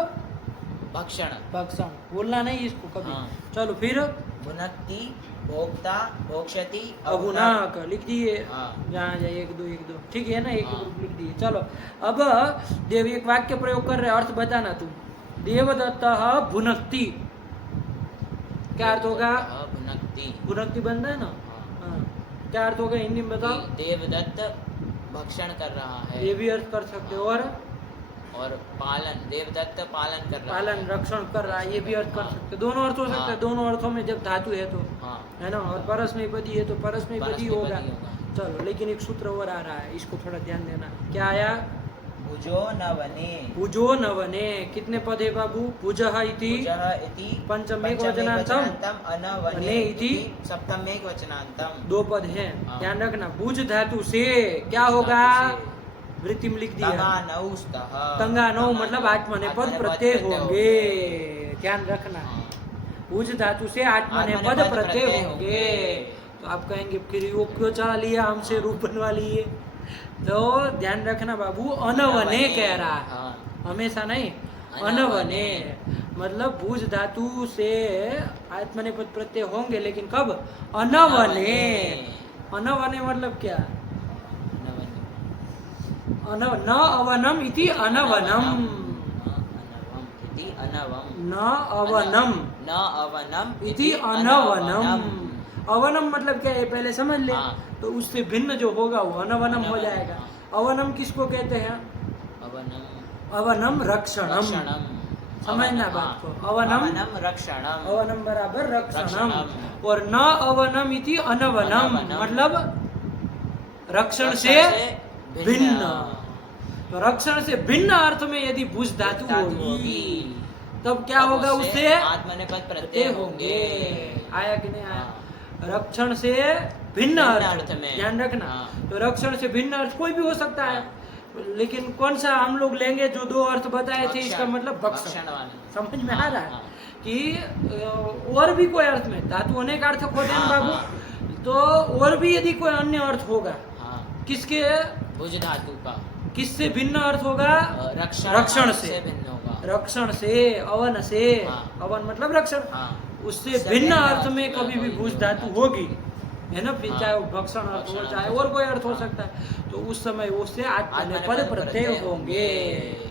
भक्षण, भक्षण, बोलना नहीं इसको कभी। हाँ। चलो फिर भुनक्ति भोक्ता भोक्ष्यति अभुनाक लिख दिए। हाँ। जहाँ जाए एक दो ठीक है ना, एक हाँ। ग्रुप लिख दिए। चलो अब देव एक वाक्य प्रयोग कर रहे, अर्थ बताना तुम। देवदत्त भुनक्ति, क्या अर्थ होगा? भुनक्ति भुनक्ति बनता है ना। हाँ। क्या अर्थ होगा हिंदी में बताओ। देवदत्त भक्षण कर रहा है, ये भी अर्थ कर सकते हो। और पालन, देवदत्त पालन कर रहा पालन है, रक्षण कर रहा है, ये भी अर्थ कर हाँ। सकते हो। दोनों अर्थ हो सकते हैं, हाँ। दोनों अर्थों में जब धातु है तो, हाँ है ना। और परस्मैपदी है तो परस्मैपदी होगा। परस्मैपदी चलो लेकिन एक सूत्र और आ रहा है, इसको थोड़ा ध्यान देना। क्या आया? भुजो न वने, भुजो न वने। कितने पद है बाबू? भुजः इति भुजः इति पंचमेक वचनांतम अनवने वने इति सप्तमेक वचनांतम, दो पद हैं। हाँ। ध्यान रखना। भुज धातु से क्या होगा? वृत्ति में लिख दिया तंगानौस्तः, तंगानौ मतलब आत्मने पद प्रत्यय होंगे। ध्यान रखना। हाँ। भुज धातु से आत्मने पद प्रत्यय होंगे। तो आप कहेंगे फिर यो क्यों चला लिया हमसे, रूप बनवा लिए? तो ध्यान रखना बाबू, अनवने कह रहा है, हाँ। हमेशा नहीं। अनवने। अनवने मतलब भुज धातु से आत्मने पद प्रत्यय होंगे, लेकिन कब? अनवने। अनवने मतलब क्या? न अवनम इति अनवनम, न अवनम न अवनम इति अनवनम। अवनम मतलब क्या है पहले समझ ले। हाँ। तो उससे भिन्न जो होगा वो अनवनम हो जाएगा। अवनम किसको कहते हैं? अवनम अवनम रक्षणम। रक्षणम, समझना बात को। अवनम अवनम रक्षणम, अवनम बराबर रक्षणम। रक्षणम। और न अवनम इति अनवनम अनवनम। मतलब रक्षण से भिन्न। तो रक्षण से भिन्न अर्थ में यदि भुज धातु होगी तब क्या होगा? उससे आत्मने पद प्रत्यय होंगे। आया कि नहीं आया? रक्षण से भिन्न अर्थ में। ध्यान रखना। हाँ। तो रक्षण से भिन्न अर्थ कोई भी हो सकता है, लेकिन कौन सा हम लोग लेंगे? जो दो अर्थ बताए थे, इसका मतलब भक्षण। समझ में आ रहा है कि और भी कोई अर्थ में धातु अनेक अर्थ होते हैं बाबू। तो और भी यदि कोई अन्य अर्थ होगा, किसके? भुज धातु का किससे भिन्न अर्थ होगा? रक्षण रक्षण से भिन्न होगा। रक्षण से, अवन से, हाँ। अवन मतलब रक्षण, हाँ। उससे उससे भिन्न भिन्न अर्थ में कभी भी भूज धातु होगी, है ना, फिर हाँ। चाहे वो भक्षण अर्थ हो, भक्षण चाहे अर्थ और कोई अर्थ हो हाँ। सकता है, तो उस समय उससे आत्मनेपद आत्मनेपद प्रत्यय प्रत्यय होंगे,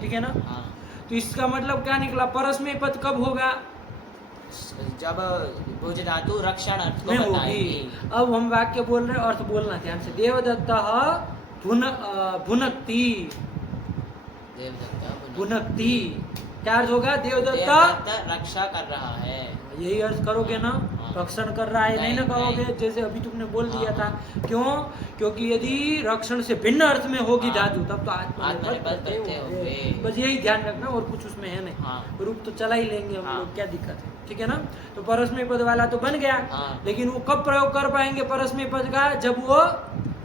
ठीक है ना। हाँ। तो इसका मतलब क्या निकला, परस्मय पद कब होगा, जब भुज धातु रक्षण अर्थ को में होगी। बताएगी। अब हम वाक्य बोल रहे हैं, अर्थ बोलना ध्यान से। देवदत्त भुनक्ति, देवदत्त भुनक्ति क्या अर्थ होगा, देवदत्त देवदत्त रक्षा कर रहा है। यही अर्थ करोगे ना, हाँ। रक्षण कर रहा है, नहीं ना नहीं, कहोगे, नहीं। जैसे अभी तुमने बोल दिया हाँ, था। क्यों, क्योंकि यदि रक्षण से भिन्न अर्थ में होगी हाँ। धातु, तब तो आत्मनेपद आत्मनेपद प्रत्यय प्रत्यय होंगे। होंगे। बस यही ध्यान रखना, और कुछ उसमें है नहीं, हाँ। रूप तो चला ही लेंगे हम हाँ। लोग, क्या दिक्कत है, ठीक है ना। तो परस्मय पद वाला तो बन गया, हाँ। लेकिन वो कब प्रयोग कर पाएंगे परस्मय पद का, जब वो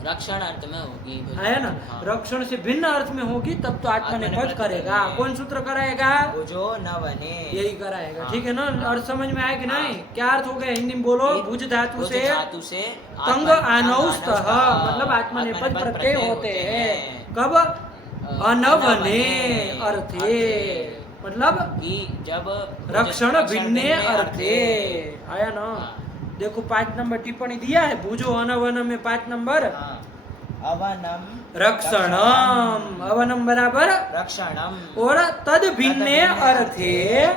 रक्षण अर्थ में होगी भुज है ना, धातु, हाँ। रक्षण से भिन्न अर्थ में होगी, तब तो आत्मनेपद आत्मनेपद करेगा। करेंगे। कौन सूत्र कराएगा, भुजो न बने, यही कराएगा, हाँ। ठीक है ना। अर्थ समझ में आया कि हाँ। नहीं, क्या अर्थ हो गया हिंदी में बोलो, भुज धातु भुज से धातु से तंग अनौस्तः, मतलब आत्मनेपद प्रत्यय होते हैं। कब, अनवने अर्थे, मतलब कि जब रक्षण भिन्ने अर्थे, आया ना। हाँ। देखो 5 नंबर टिप्पणी दिया है, भुजो अनवन में 5 नंबर, हाँ। अवनम रक्षणम, अवनम बराबर रक्षणम, और तद भिन्ने अर्थे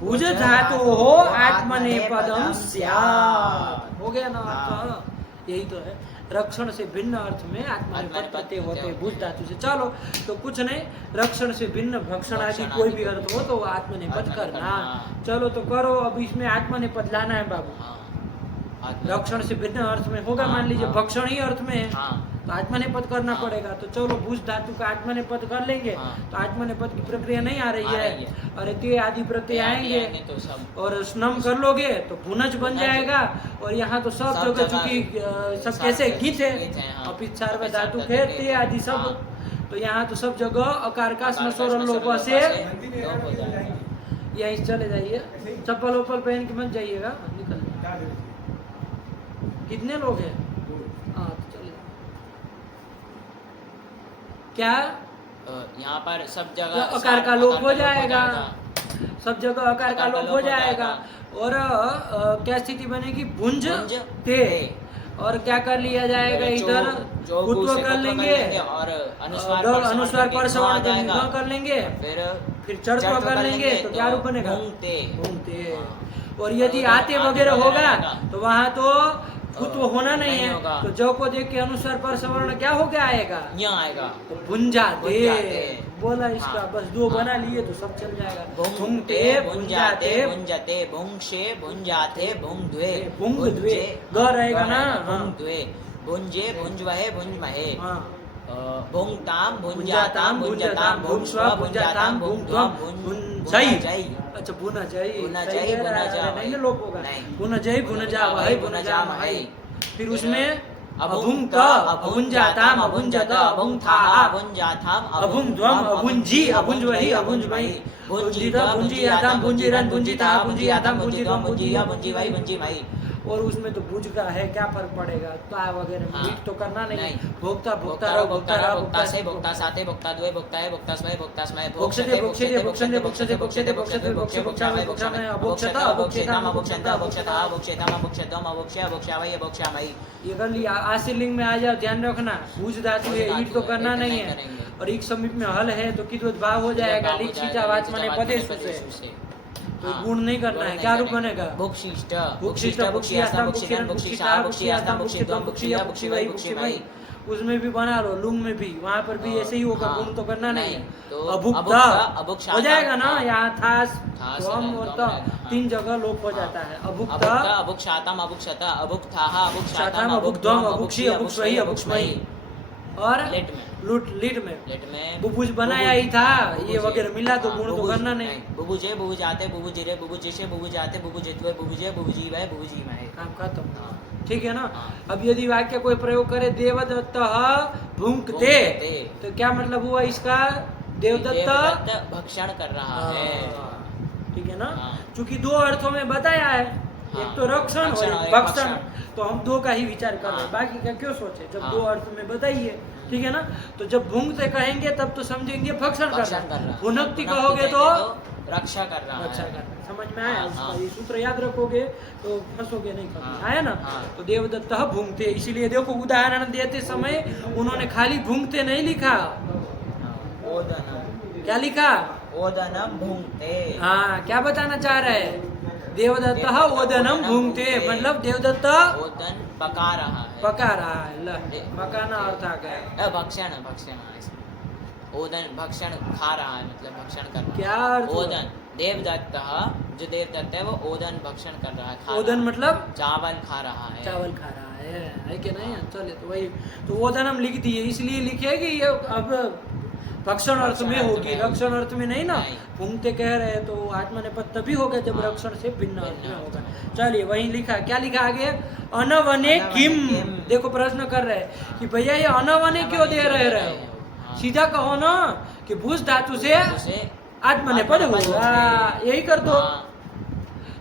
भुज धातु हो आत्मनेपदम स्यात्, हो गया ना अर्थ, यही तो है। रक्षण से भिन्न अर्थ में आत्मनेपद प्रत्यय होते हैं भुज धातु से। चलो, तो कुछ नहीं, रक्षण से भिन्न भक्षण आदि कोई भी अर्थ हो तो वो आत्मनेपद करना। चलो तो करो, अब इसमें आत्मनेपद लाना है बाबू। हाँ। रक्षण से भिन्न अर्थ में होगा, मान लीजिए हाँ। भक्षण ही अर्थ में है, हाँ। तो आत्मनेपद करना हाँ। पड़ेगा। तो चलो भुज धातु का आत्मनेपद कर लेंगे, हाँ। तो आत्मनेपद की प्रक्रिया नहीं आ रही आ है, रही है। अरे ते आदि प्रत्यय आएंगे, तो सब और स्नम कर लोगे तो भुनज बन भुनज। जाएगा। और यहाँ तो सब सब जगह जगह चूंकि सब सब कैसे जगह गीत है, गीत है, हाँ। अपिचार व अपिचार धातु धातु है, के, ते आदि सब, हाँ। तो यहाँ तो सब जगह अकार का स्म स्वर लोप से लोप हो जाएगा। यहीं चले जाइए, चप्पल वप्पल पहन के मत जाइएगा, निकल जाइए। कितने लोग हैं, हाँ तो चले जाओ। क्या, यहाँ पर सब जगह अकार का लोप हो आकार का जाएगा, सब जगह आकार का लोप हो जाएगा। और क्या स्थिति बनेगी, भुंज भुंज ते, और क्या कर लिया जाएगा, इधर कुत्व कर लेंगे, और अनुस्वार अनुस्वार पर श्रवण जाएगा, कर लेंगे, फिर चढ़ कर लेंगे, तो क्या रूप बनेगा, घूमते। घूमते। और यदि आते वगैरह होगा तो वहाँ तो कुत्व होना नहीं नहीं है, होगा। तो जो को देख के अनुस्वार पर सवर्ण क्या हो क्या आएगा, यहाँ आएगा, तो भुंजाते भुंजाते। बोला इसका, हाँ। बस 2 हाँ। बना लिए तो सब चल जाएगा। भुंगते भुंजाते भुंजते भुंगशे भुंजाते भुंगद्वे भुंगद्वे, ग रहेगा ना, हाँ। भुंगद्वे भुंजे भुंजवहे भुंजमहे हाँ। भुंगताम भुंजाताम भुंजताम भुंस्व भुंजाताम भुंध्वम भुंजई, अच्छा भुना जई, भुना सही जई, कह रहा भुना है, जा नहीं ना वही। लोप होगा, नहीं। भुना जई भुना जा वही भुना जा वही। फिर उसमें अभुंक्त अभुंजाताम अभुंजत अभुंथा अभुंजाताम अभुंध्वम अभुंजी अभुंजवहि अभुंजमहि भुंजिता भुंजियाताम भुंजिरन भुंजिता भुंजियाताम भुंजित्वम भुंजिया भुंजिवहि भुंजिमहि। और उसमें तो भुज का है, क्या फर्क पड़ेगा, ता वगैरह हाँ। मीट तो करना नहीं, नहीं। भोक्ता भोक्ता भोक्ता रहो भोक्ता भोक्ता रहो भोक्ता से भोक्ता साते भोक्ता द्वे भोक्ता है भोक्ता स्मय भोक्ता स्मय भोक्षते भोक्षते भोक्षन्ते भोक्षते भोक्षते भोक्षते भोक्षे भोक्षामय भोक्षामय अभोक्षता अभोक्षेताम अभोक्षता अभोक्षता अभोक्षता अभोक्षेताम अभोक्षतम अभोक्ष्य अभोक्षावय अभोक्षामयी। ये कर लिया। आशीर्लिंग में आ जाओ, ध्यान रखना, भुज धातु है, ईट तो करना नहीं है, और एक समीप में हल है तो किद्वत भाव हो जाएगा, लिख सीता वाचमने पदेशु से, तो गुण नहीं करना है, क्या रूप बनेगा, भुक्षिष्ट भुक्षिष्ट भुक्षियास्तम भुक्षिरन भुक्षिता भुक्षियास्तम भुक्षित्वम भुक्षिया भुक्षिवहि भुक्षिमहि। उसमें भी बना लो, लुंग में भी, वहाँ पर भी ऐसे ही होगा, हाँ। गुण तो करना नहीं नहीं, है। तो अभुक्ता अभुक्ता हो जाएगा ना, हाँ। यहाँ थास थास त्वम है, और त्वम त रहेगा, हाँ। 3 जगह लोप हो जाता है। अभुक्ता अभुक्ता अभुक्षातम अभुक्षता अभुक्ताः शाताम अभुक्षातम अभुक्ध्वम अभुक्षी अभुक्षवहि अभुक्षमहि। और लेट में लीट में लेट में बुबुज बनाया ही था, ये बुबुजे। वगैरह मिला तो हाँ, गुण तो बुबुज करना नहीं। बुबुजे बुबुजाते बुबुजिरे बुबुजिशे बुबुजाते बुबुजित्वे बुबुजे बुबुजीवै बुबुजीमहे। काम खत्म, हाँ। ठीक है ना। हाँ। अब यदि वाक्य कोई प्रयोग करे देवदत्त भुंक्ते, भुंक्ते। तो क्या मतलब हुआ इसका, देवदत्त भक्षण कर रहा हाँ, है। ठीक है ना। हाँ। चूंकि 2 अर्थों में बताया है, हाँ। एक तो रक्षण और एक एक भक्षण, तो हम 2 का ही विचार कर रहे हैं, हाँ। बाकी का क्यों सोचे, जब हाँ। 2 अर्थ में बताइए, ठीक है ना। तो जब भुंक्ते कहेंगे तब तो समझेंगे भक्षण भक्षण कर करना, रहा। भुनक्ति भुनक्ति कहोगे तो रक्षा कर रहा अच्छा है। कर समझ में आया हाँ, उसका हाँ। ये सूत्र याद रखोगे तो फंसोगे नहीं कभी हाँ, आया ना हाँ। तो देवदत्त भूंगते इसीलिए देखो उदाहरण देते समय उन्होंने खाली भूंगते नहीं लिखा हाँ, ओदनम क्या लिखा ओदनम भूंगते। हाँ क्या बताना चाह रहे हैं देवदत्त ओदनम भूंगते मतलब देवदत्त ओदन पका रहा है। पका रहा है ल पकाना अर्थ आ गया भक्षण भक्षण इसमें ओदन भक्षण खा रहा है मतलब भक्षण कर रहा क्या है। अर्थ हुआ? ओदन देवदत्त जो देवदत्त है वो ओदन भक्षण कर रहा है, खा ओदन रहा है। मतलब चावल खा रहा है। चावल खा रहा है कि नहीं चले तो वही तो ओदन हम लिख दिए इसलिए लिखे कि ये अब भक्षण अर्थ में होगी रक्षण अर्थ में नहीं ना नहीं। भूंगते कह रहे हैं तो आत्मा ने पद तभी होगा जब हाँ। रक्षण से भिन्न अर्थ में भिन्न होगा अर्थ। चलिए वही लिखा क्या लिखा आगे अनवने किम किम। देखो प्रश्न कर रहे हैं कि भैया ये अनवने क्यों दे रहे हो हाँ। सीधा कहो ना कि भूस धातु से उसे आत्मा ने पद आत्मनेपद होगा होंगे। यही कर दो हाँ,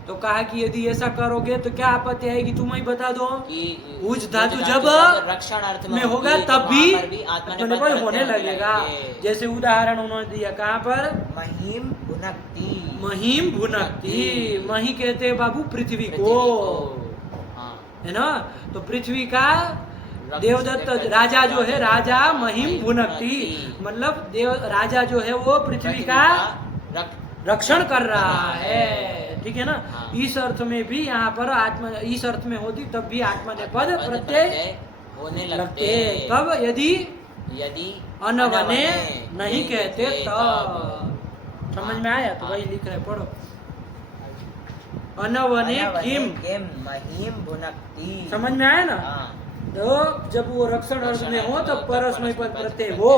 तो कहा कि यदि ऐसा करोगे तो क्या आपत्ति आएगी तुम ही बता दो कि उज धातु जब रक्षण अर्थ में होगा होगी, तो तभी वहाँ पर भी आत्मनेपद आत्मनेपद होने प्रत्यय लगेगा लगेंगे। जैसे उदाहरण उन्होंने दिया कहाँ पर महीम भुनक्ति महीम भुनक्ति मही कहते हैं बाबू पृथ्वी को हाँ, है ना तो पृथ्वी का रक्त देवदत्त से राजा जो है राजा महिम महिम भुनक्ति भुनक्ति। मतलब देव राजा जो है वो पृथ्वी का रक्षण कर रहा है ठीक है ना हाँ। इस अर्थ में भी यहाँ पर आत्मा इस अर्थ में होती तब भी आत्मा ने पद प्रत्यय होने लगते लगते कब यदि यदि अनवने नहीं कहते तब। तब समझ में आया तो हाँ। वही लिख रहे पढ़ो अनवने किम किम महीम भुनक्ति समझ में आया ना हाँ, तो जब वो रक्षण अर्थ में हो तब परस्मय पद प्रत्यय हो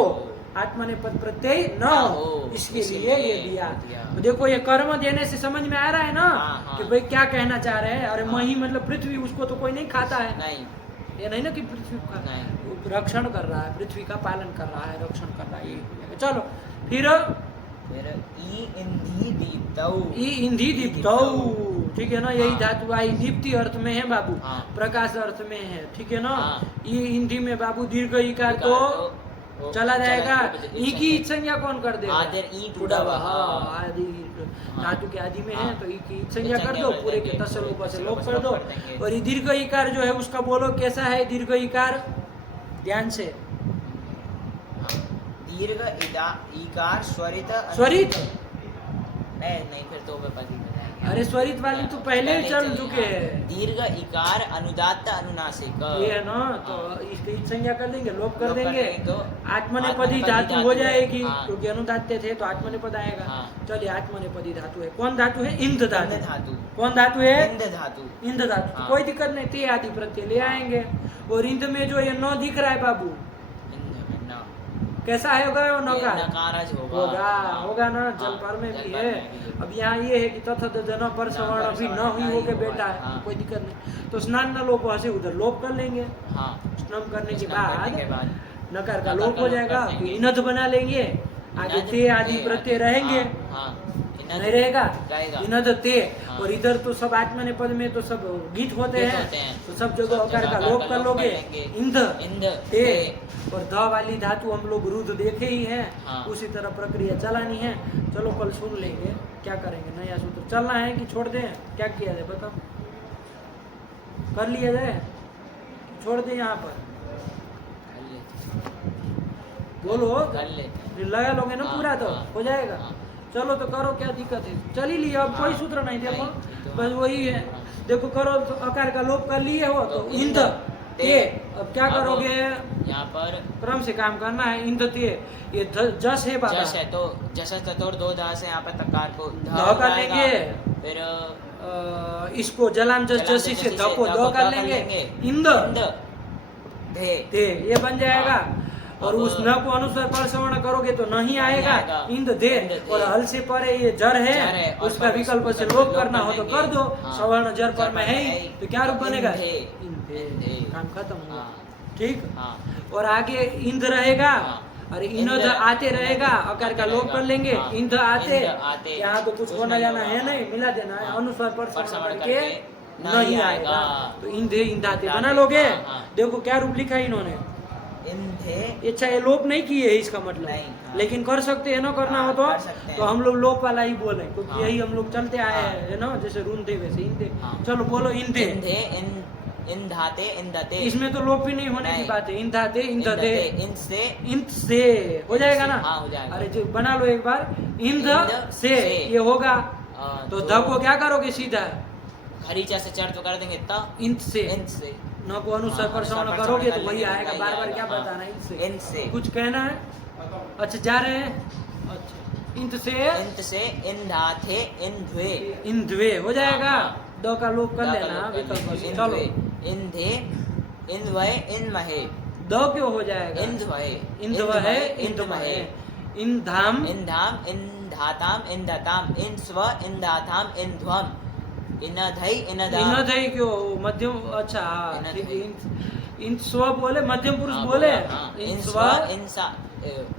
आत्मा ने पद प्रत्यय न हो इसके लिए ये दिया तो देखो ये कर्म देने से समझ में आ रहा है ना हाँ, हाँ। कि भाई क्या कहना चाह रहे हैं अरे हाँ। मही मतलब पृथ्वी उसको तो कोई नहीं खाता है नहीं ये नहीं ना कि पृथ्वी का नहीं। वो रक्षण कर रहा है पृथ्वी का पालन कर रहा है रक्षण कर रहा है ये हो जाएगा। चलो फिर फिर ई इंधी दीप्तौ ई इंधी दीप्तौ ठीक है ना यही हाँ। धातु आई दीप्ति अर्थ में है बाबू हाँ। प्रकाश अर्थ में है ठीक है ना हाँ। ई हिंदी में बाबू दीर्घ इकार तो वो चला जाएगा जाएगा। ई की संज्ञा कौन कर देगा आदर ई टूडव आदि धातु के आदि में है हाँ। तो ई की संज्ञा कर दो कर पूरे के देंगे, तसलोप से लोप तसलोप कर दो कर देंगे। और ये दीर्घ इकार जो है उसका बोलो कैसा है दीर्घ इकार ध्यान से हाँ। दीर्घ इकार स्वरित स्वरित नहीं फिर तो पे पदी में जाएंगे। अरे स्वरित वाली तो पहले ही चल चुके हैं दीर्घ इकार अनुदात्त अनुनासिक ये है ना तो इसकी संज्ञा कर देंगे लोप कर लोप कर देंगे देंगे तो आत्मनेपदी आत्मनेपदी धातु हो धातु जाएगी हाँ। क्योंकि अनुदात्य थे तो आत्मनेपद आएगा हाँ। चलिए आत्मनेपदी धातु है कौन धातु है इंद इंद धातु धातु कौन धातु है इंद धातु इंद धातु हाँ। कोई दिक्कत नहीं ते आदि प्रत्यय ले आएंगे और इंद में जो ये नौ दिख रहा है बाबू इंद में न कैसा है होगा वो नौ ये का नकारज होगा होगा होगा ना हाँ, जलपाल में भी जलपाल है में भी है। अब यहाँ ये है कि तथा जन पर सवर्ण पर अभी न सवर्ण हुई नहीं हो के हुआ बेटा है, है हाँ। कोई दिक्कत नहीं तो स्नान न लोप से उधर लोप कर लेंगे हाँ स्नान करने के स्नान करने के बाद बाद नकार का नकार लोप का हो लोप जाएगा कर तो देंगे। इनद बना लेंगे आगे इनद, ते आदि प्रत्यय रहेंगे हाँ इनद नहीं रहेगा रहेगा। इनद ते हाँ। और इधर तो सब आत्मने पद में तो सब गीत होते गीत हैं होते हैं। तो सब जगह सब अकार जगह का अकार लोप का कर लोप लोगे कर लेंगे। इंद इंद ते ते और ध वाली धातु हम लोग रुद्र देखे ही हैं हाँ। उसी तरह प्रक्रिया चलानी है चलो कल सुन लेंगे क्या करेंगे नया सूत्र चलना है कि छोड़ दें क्या किया जाए बताओ कर लिया जाए छोड़ दें यहाँ पर कर लेते बोलो कर लेते हैं। लगा लोगे ना हाँ, पूरा तो हाँ, हो जाएगा हाँ। चलो तो करो क्या दिक्कत है चल ही लिया अब कोई हाँ, सूत्र नहीं देखो नहीं, तो बस वही है हाँ। देखो करो तो अकार का लोप कर लिए हो तो तो इंद इंद, ते अब क्या अब करोगे यहाँ पर क्रम से काम करना है इंद ते ये जस है बाबा जस है तो जस ततोर दो धा से यहाँ पर तकार को ध कर जाएगा। लेंगे। फिर इसको जलाम जस जलाम जसी जसी से से ध को ध द को कर द कर लेंगे लेंगे। इंद इंद धे ते ये बन जाएगा और अब उस न को अनुसार पर श्रवण करोगे तो नहीं आएगा आएगा। इंद दे इंद दे। और हल से परे ये जर जर है है और उसका पर विकल्प से उसका लोप लोप करना कर हो तो लेंगे। कर दो हाँ। सवर्ण जर पर में है है ही ही। तो क्या रूप बनेगा इंधे। इंधे। इंधे। काम खत्म हुआ हाँ। ठीक हाँ और आगे इंद रहेगा हाँ। और इनद इंद आते रहेगा अकार का लोप कर लेंगे हाँ। इंद आते इंद आते। यहाँ तो कुछ कुछ होना नहीं जाना होगा। है नहीं मिला देना है हाँ। अनुसार पर पर श्रवण श्रवण करके करके नहीं नहीं आएगा आएगा। तो इंधे इंदाते इंदाते, बना लोगे हाँ, हाँ। देखो क्या रूप लिखा है इन्होंने इंधे अच्छा ये लोप नहीं किए है इसका मतलब नहीं, हाँ। लेकिन कर सकते हैं ना, करना हाँ, हो तो कर सकते हैं। तो हम लोग लोप वाला ही बोले क्योंकि हाँ। यही हम लोग चलते आए हाँ। हैं, है ना, जैसे रूंधे वैसे इंधे। हाँ। चलो बोलो इंधे। इंधे इंधाते इंधते इसमें तो लोप ही नहीं होने की नहीं। बात है। इंधाते इंधते इनसे इंध से हो जाएगा ना। हाँ, हो जाएगा। अरे जो बना लो एक बार इंध इंध से से। ये होगा तो तो ध को क्या करोगे सीधा खरीचा से चढ़ तो कर देंगे इतना इंध से इंध से न को अनुसार हाँ, परसौन अनुस्वर करोगे तो कर वही लेंगे, आएगा। वही बार बार आएगा, क्या हाँ। बताना इंध से। इंध से। कुछ कहना है? अच्छा जा रहे हैं। अच्छा इंध से इंध से इंधाथे इंध्वे इंध्वे हो जाएगा। हाँ। दो का लोप कर दा का लेना लोप कर विकल्प लेंगे। से। चलो इंध्वे इंधे इंध्वय इंमहे दो क्यों हो जाएगा? इंध्वय इंध्वहे इंध्महे इंधाम इंधाम इंधाताम इंधताम इंस्व इंधाताम इंध्वम इनधै इनदाम इनधई क्यों मध्यम? अच्छा हाँ, इनधई। ठीक है। इन स्व बोले मध्यम पुरुष हाँ, बोले हाँ। इन इंस्व स्व इंसा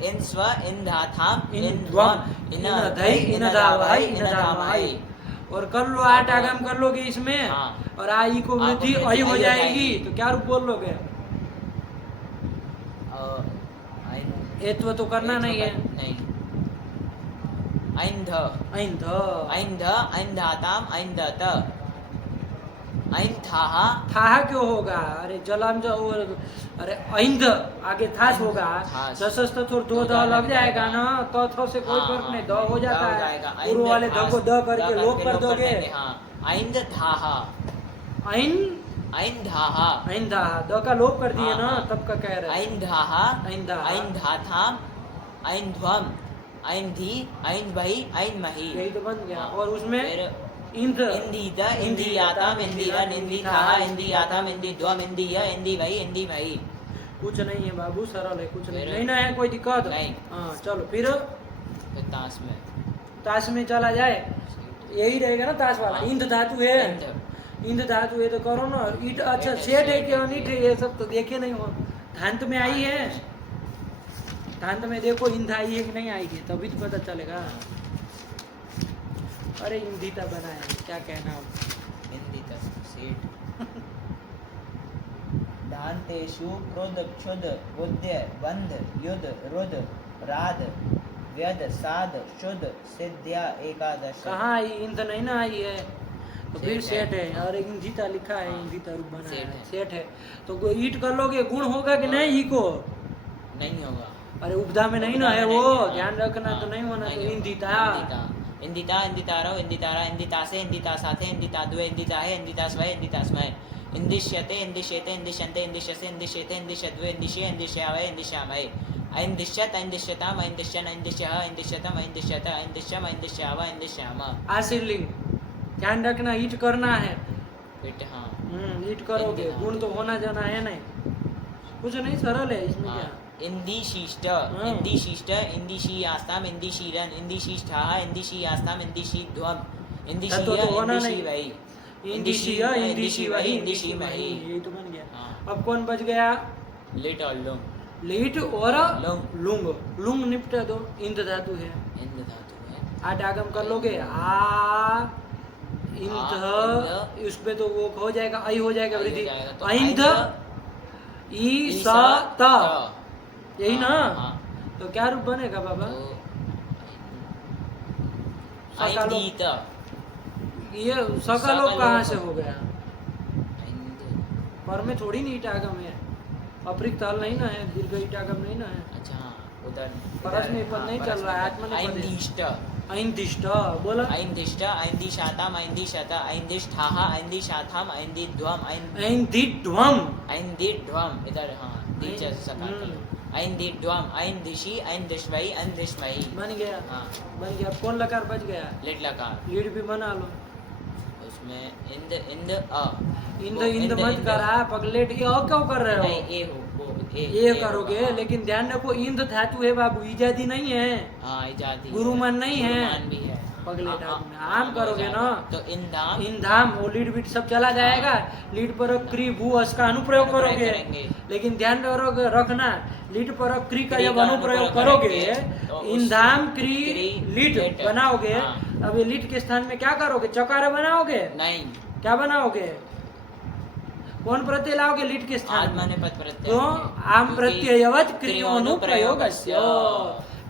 इंस्व इंधाताम इंध्वम इंध्वम इनधई इनदावहै इनदामहै। और कर लो आठ आगम कर लोगे इसमें हाँ। और आई को आ को वृद्धि वृद्धि आई हो आई हो जाएगी जाएगी। तो क्या रूप बोल लोगे? एत्व तो करना नहीं है। नहीं ऐंध ऐंध ऐंध ऐंधाताम ऐंधत ऐंथाः था क्यों होगा? अरे जलाम जो अरे ऐंध आगे थास होगा थास। जसस तो थोड़ा दो द लग जाएगा ना तो थ से कोई हाँ, फर्क हाँ। नहीं, द हो जाता द हो है। जाएगा। पूर्व ऐंध वाले ध थास, को द करके द लोप कर दोगे। देंगे, हाँ। ऐंधाः ऐन ऐंधाः ऐंधा द का लोप कर दिए हाँ, ना हाँ। तब का कह रहे हैं। ऐंधाः ऐंधाः। ऐंधाथाम ऐंध्वम ऐंधी ऐंध्वै ऐंमहि यही तो बन गया। हाँ। और उसमें फिर इंध इंदीत इंदीयाताम इंदीरन इंदीथाः इंदीयाताम इंदीध्वम इंदीय इंदीवै इंदीमहि कुछ नहीं है बाबू, सरल है, कुछ नहीं फिर- नहीं ना है कोई दिक्कत। नहीं। हाँ चलो फिर फिर ताश में ताश में चला जाए यही रहेगा ना ताश वाला। हाँ। इंध धातु है इंध। इंध धातु है तो करो ना। ईट अच्छा ईट है, सेठ है सेठ क्या है। नीट है ये सब तो देखे नहीं हो। धांत में आई है, धांत में देखो इंध आई है कि नहीं आई है तभी तो पता चलेगा। अरे इंधिता बनाया है, क्या कहना अब। इंदीत सेठ दान्तेषु क्रोध क्षुद बुद्ध्य बंध युद्ध रुद राध व्यद साध शुद्ध सिद्ध्या एकादश कहाँ आई? इंध नहीं ना आई है तो फिर सेठ सेठ है। है। और इंधिता लिखा है, हाँ। इंधिता रूप बनाया सेठ है, है। सेठ है। तो ईट कर लोगे गुण होगा कि नहीं? ई को नहीं होगा। अरे उपधा में नहीं ना है वो, ध्यान रखना तो नहीं होना। तो होगा। इंदिता इंदिता इंदितारो इंदितारा इंदितासे इंदितासाथे इंदिताद्वे इंदिताहे इंदितास्वय इंदितास्मय इंदिश्यते इंदिश्येते इंदिश्यन्ते इंदिश्यसे इंदिश्येते इंदिश्यद्वे इंदिश्ये इंदिश्यावय इंदिश्यामय ऐंदिश्यत ऐंदिश्यताम ऐंदिश्यन ऐंदिश्यः ऐंदिश्यतम ऐंदिश्यत ऐंदिश्यम ऐंदिश्याव ऐंदिश्याम आशीर्लिंग ध्यान रखना, ईट करना है। फिट हाँ ईट करोगे, इंदिरा। गुण तो होना जाना है नहीं, कुछ नहीं, सरल है इसमें क्या। इंदिशिष्ट हाँ। इंदिशिष्ट इंदिशीयास्ताम इंदिशीरन इंदिशिष्ठाः इंदिशीयास्ताम इंदिशीध्वम तो इंदिशीय होना नहीं। इंदिशीवै इंदिशिय इंदिशिवहि इंदिशीमहि यही तो बन गया। हाँ। अब कौन बच गया? लिट और लुंग लीट और लुंग। लुंग। लुंग निपटा दो, इंद धातु है। इंद धातु है आठ आगम कर लोगे। आ इंध उस पे तो वो हो जाएगा, आई हो जाएगा आई हो वृद्धि। जाएगा, तो ऐंध ऐंध, ई स त यही ना। हाँ, तो क्या रूप बनेगा बाबा? तो सकालो- ऐंदीत ये सकालोप सकालोप। कहाँ से हो गया? ऐंद पर में थोड़ी नहीं ईट आगम है, अपरिक्त हल नहीं ना है, दीर्घ ईट आगम नहीं ना है। अच्छा उधर परस में पद हाँ, नहीं परस चल रहा है, में आत्मा ने पद है। ऐंदिष्ट ऐंदिष्ट बोला। ऐंदिष्ट ऐंदिशाताम ऐंदिशत ऐंदिष्ठाः ऐंदिशाथाम ऐंदिध्वम ऐंदिध्वम ऐंदिध्वम इधर हाँ दीच सकाल कर लो। ऐंदिध्वम ऐंदिशि ऐंदिश्वै ऐंदिश्महि बन गया, हाँ बन गया। कौन लकार बच गया? लिट लकार लीड भी बना लो। उसमें इंद इंद अ इंद वो इंद मत करा पगलेट, ये और क्यों कर रहे नहीं हो? ए हो वो ये होगा, करोगे, हाँ। लेकिन ध्यान रखो इंद धातु है बाबू, इजादी नहीं है। हाँ इजादी गुरुमान नहीं है। गुरुमान भी है पगलेट हाँ, आदमी। हाँ, आम हो करोगे जाएगा। ना तो इंदाम इंधाम वो लीड बीट सब चला जाएगा। लीड पर क्री भू अस का अनुप्रयोग अनुप्रयोग करोगे, करेंगे। लेकिन ध्यान रखना लीड पर क्री का क्री जब का अनुप्रयोग अनुप्रयोग करोगे करेंगे, तो उस- इंधाम क्री क्री लीड लीड, बनाओगे। हाँ। अब ये लीड के स्थान में क्या करोगे? चकार बनाओगे। नहीं क्या बनाओगे? कौन प्रत्यय लाओगे लीट के स्थान में? आत्मनेपद प्रत्यय तो है। आम क्योंकि प्रत्ययवत क्रियोनुप्रयोग क्रियोनुप्रयोगस्य।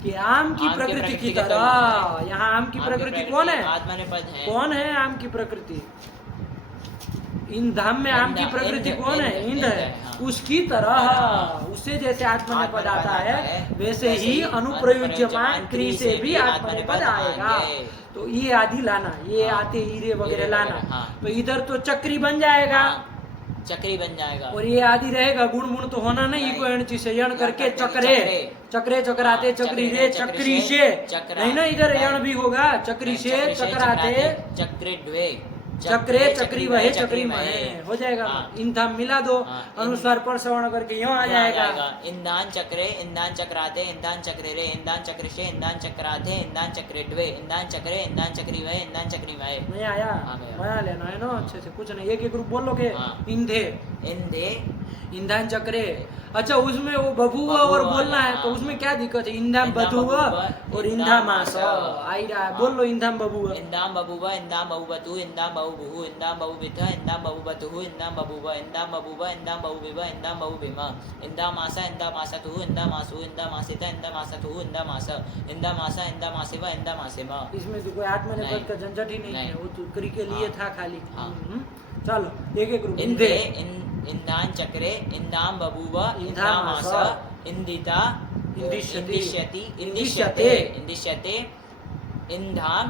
कि आम की प्रकृति की तरह। यहाँ आम की प्रकृति कौन है? आत्मनेपद है। कौन है आम की प्रकृति? इन धाम में आम की प्रकृति कौन है? इंद है। उसकी तरह, उससे जैसे आत्मनेपद आता है वैसे ही अनुप्रयुज्यमान क्रिय से भी आत्मनेपद आएगा। तो ये आदि लाना, ये आते हीरे वगैरह लाना, तो इधर तो चक्री बन जाएगा चक्री बन जाएगा। और ये आदि रहेगा। गुण गुण तो होना नहीं, को एण से यण करके चक्रे चक्रे चक्राते चक्री रे चक्री से नहीं ना, इधर यण भी होगा चक्री से चक्राते चक्रे द्वे चक्रे चक्री वहे चक्री महे हो जाएगा। इन धाम मिला दो, अनुस्वार पर श्रवण करके यूं आ जाएगा। इंदान चक्रे इंदान चक्राते इंदान चक्रे रे इंदान चक्रिशे इंदान चक्राते इंदान चक्रे द्वे इंदान चक्रे इंदान चक्री वहे इंदान चक्री महे। नहीं आया, बना लेना है ना अच्छे से, कुछ नहीं, एक एक ग्रुप बोलोगे। इंधे इंधे ईंधन चक्रे। अच्छा उसमें वो बबुआ और बोलना है तो उसमें क्या दिक्कत है? ईंधन बबुआ और ईंधा मास आई रहा है, बोल लो ईंधन बबुआ। इंदाम बबुआ इंदाम बबुबतु इंदाम बबुबुहु इंदाम बबुबिथ इंदाम बबुबतुहु इंदाम बबुबा इंदाम बबुबा इंदाम बबुबिबा इंदाम बबुबिमा इंदाम मासा इंदाम मासतुहु इंदाम मासु इंदाम मासिता इंदाम मासतुहु इंदाम मासा इंदाम मासा इंदाम मासिवा इंदाम मासिमा। इसमें तो कोई आत्मनेपद का झंझट ही नहीं है, वो तो क्री के लिए था खाली। चलो एक एक ग्रुप। इंधे इंदान चक्रे इंदाम बबुवा इंदाम मासा इंदिता इंदिश्यति इंदिश्यते इंदिश्यते इंधाम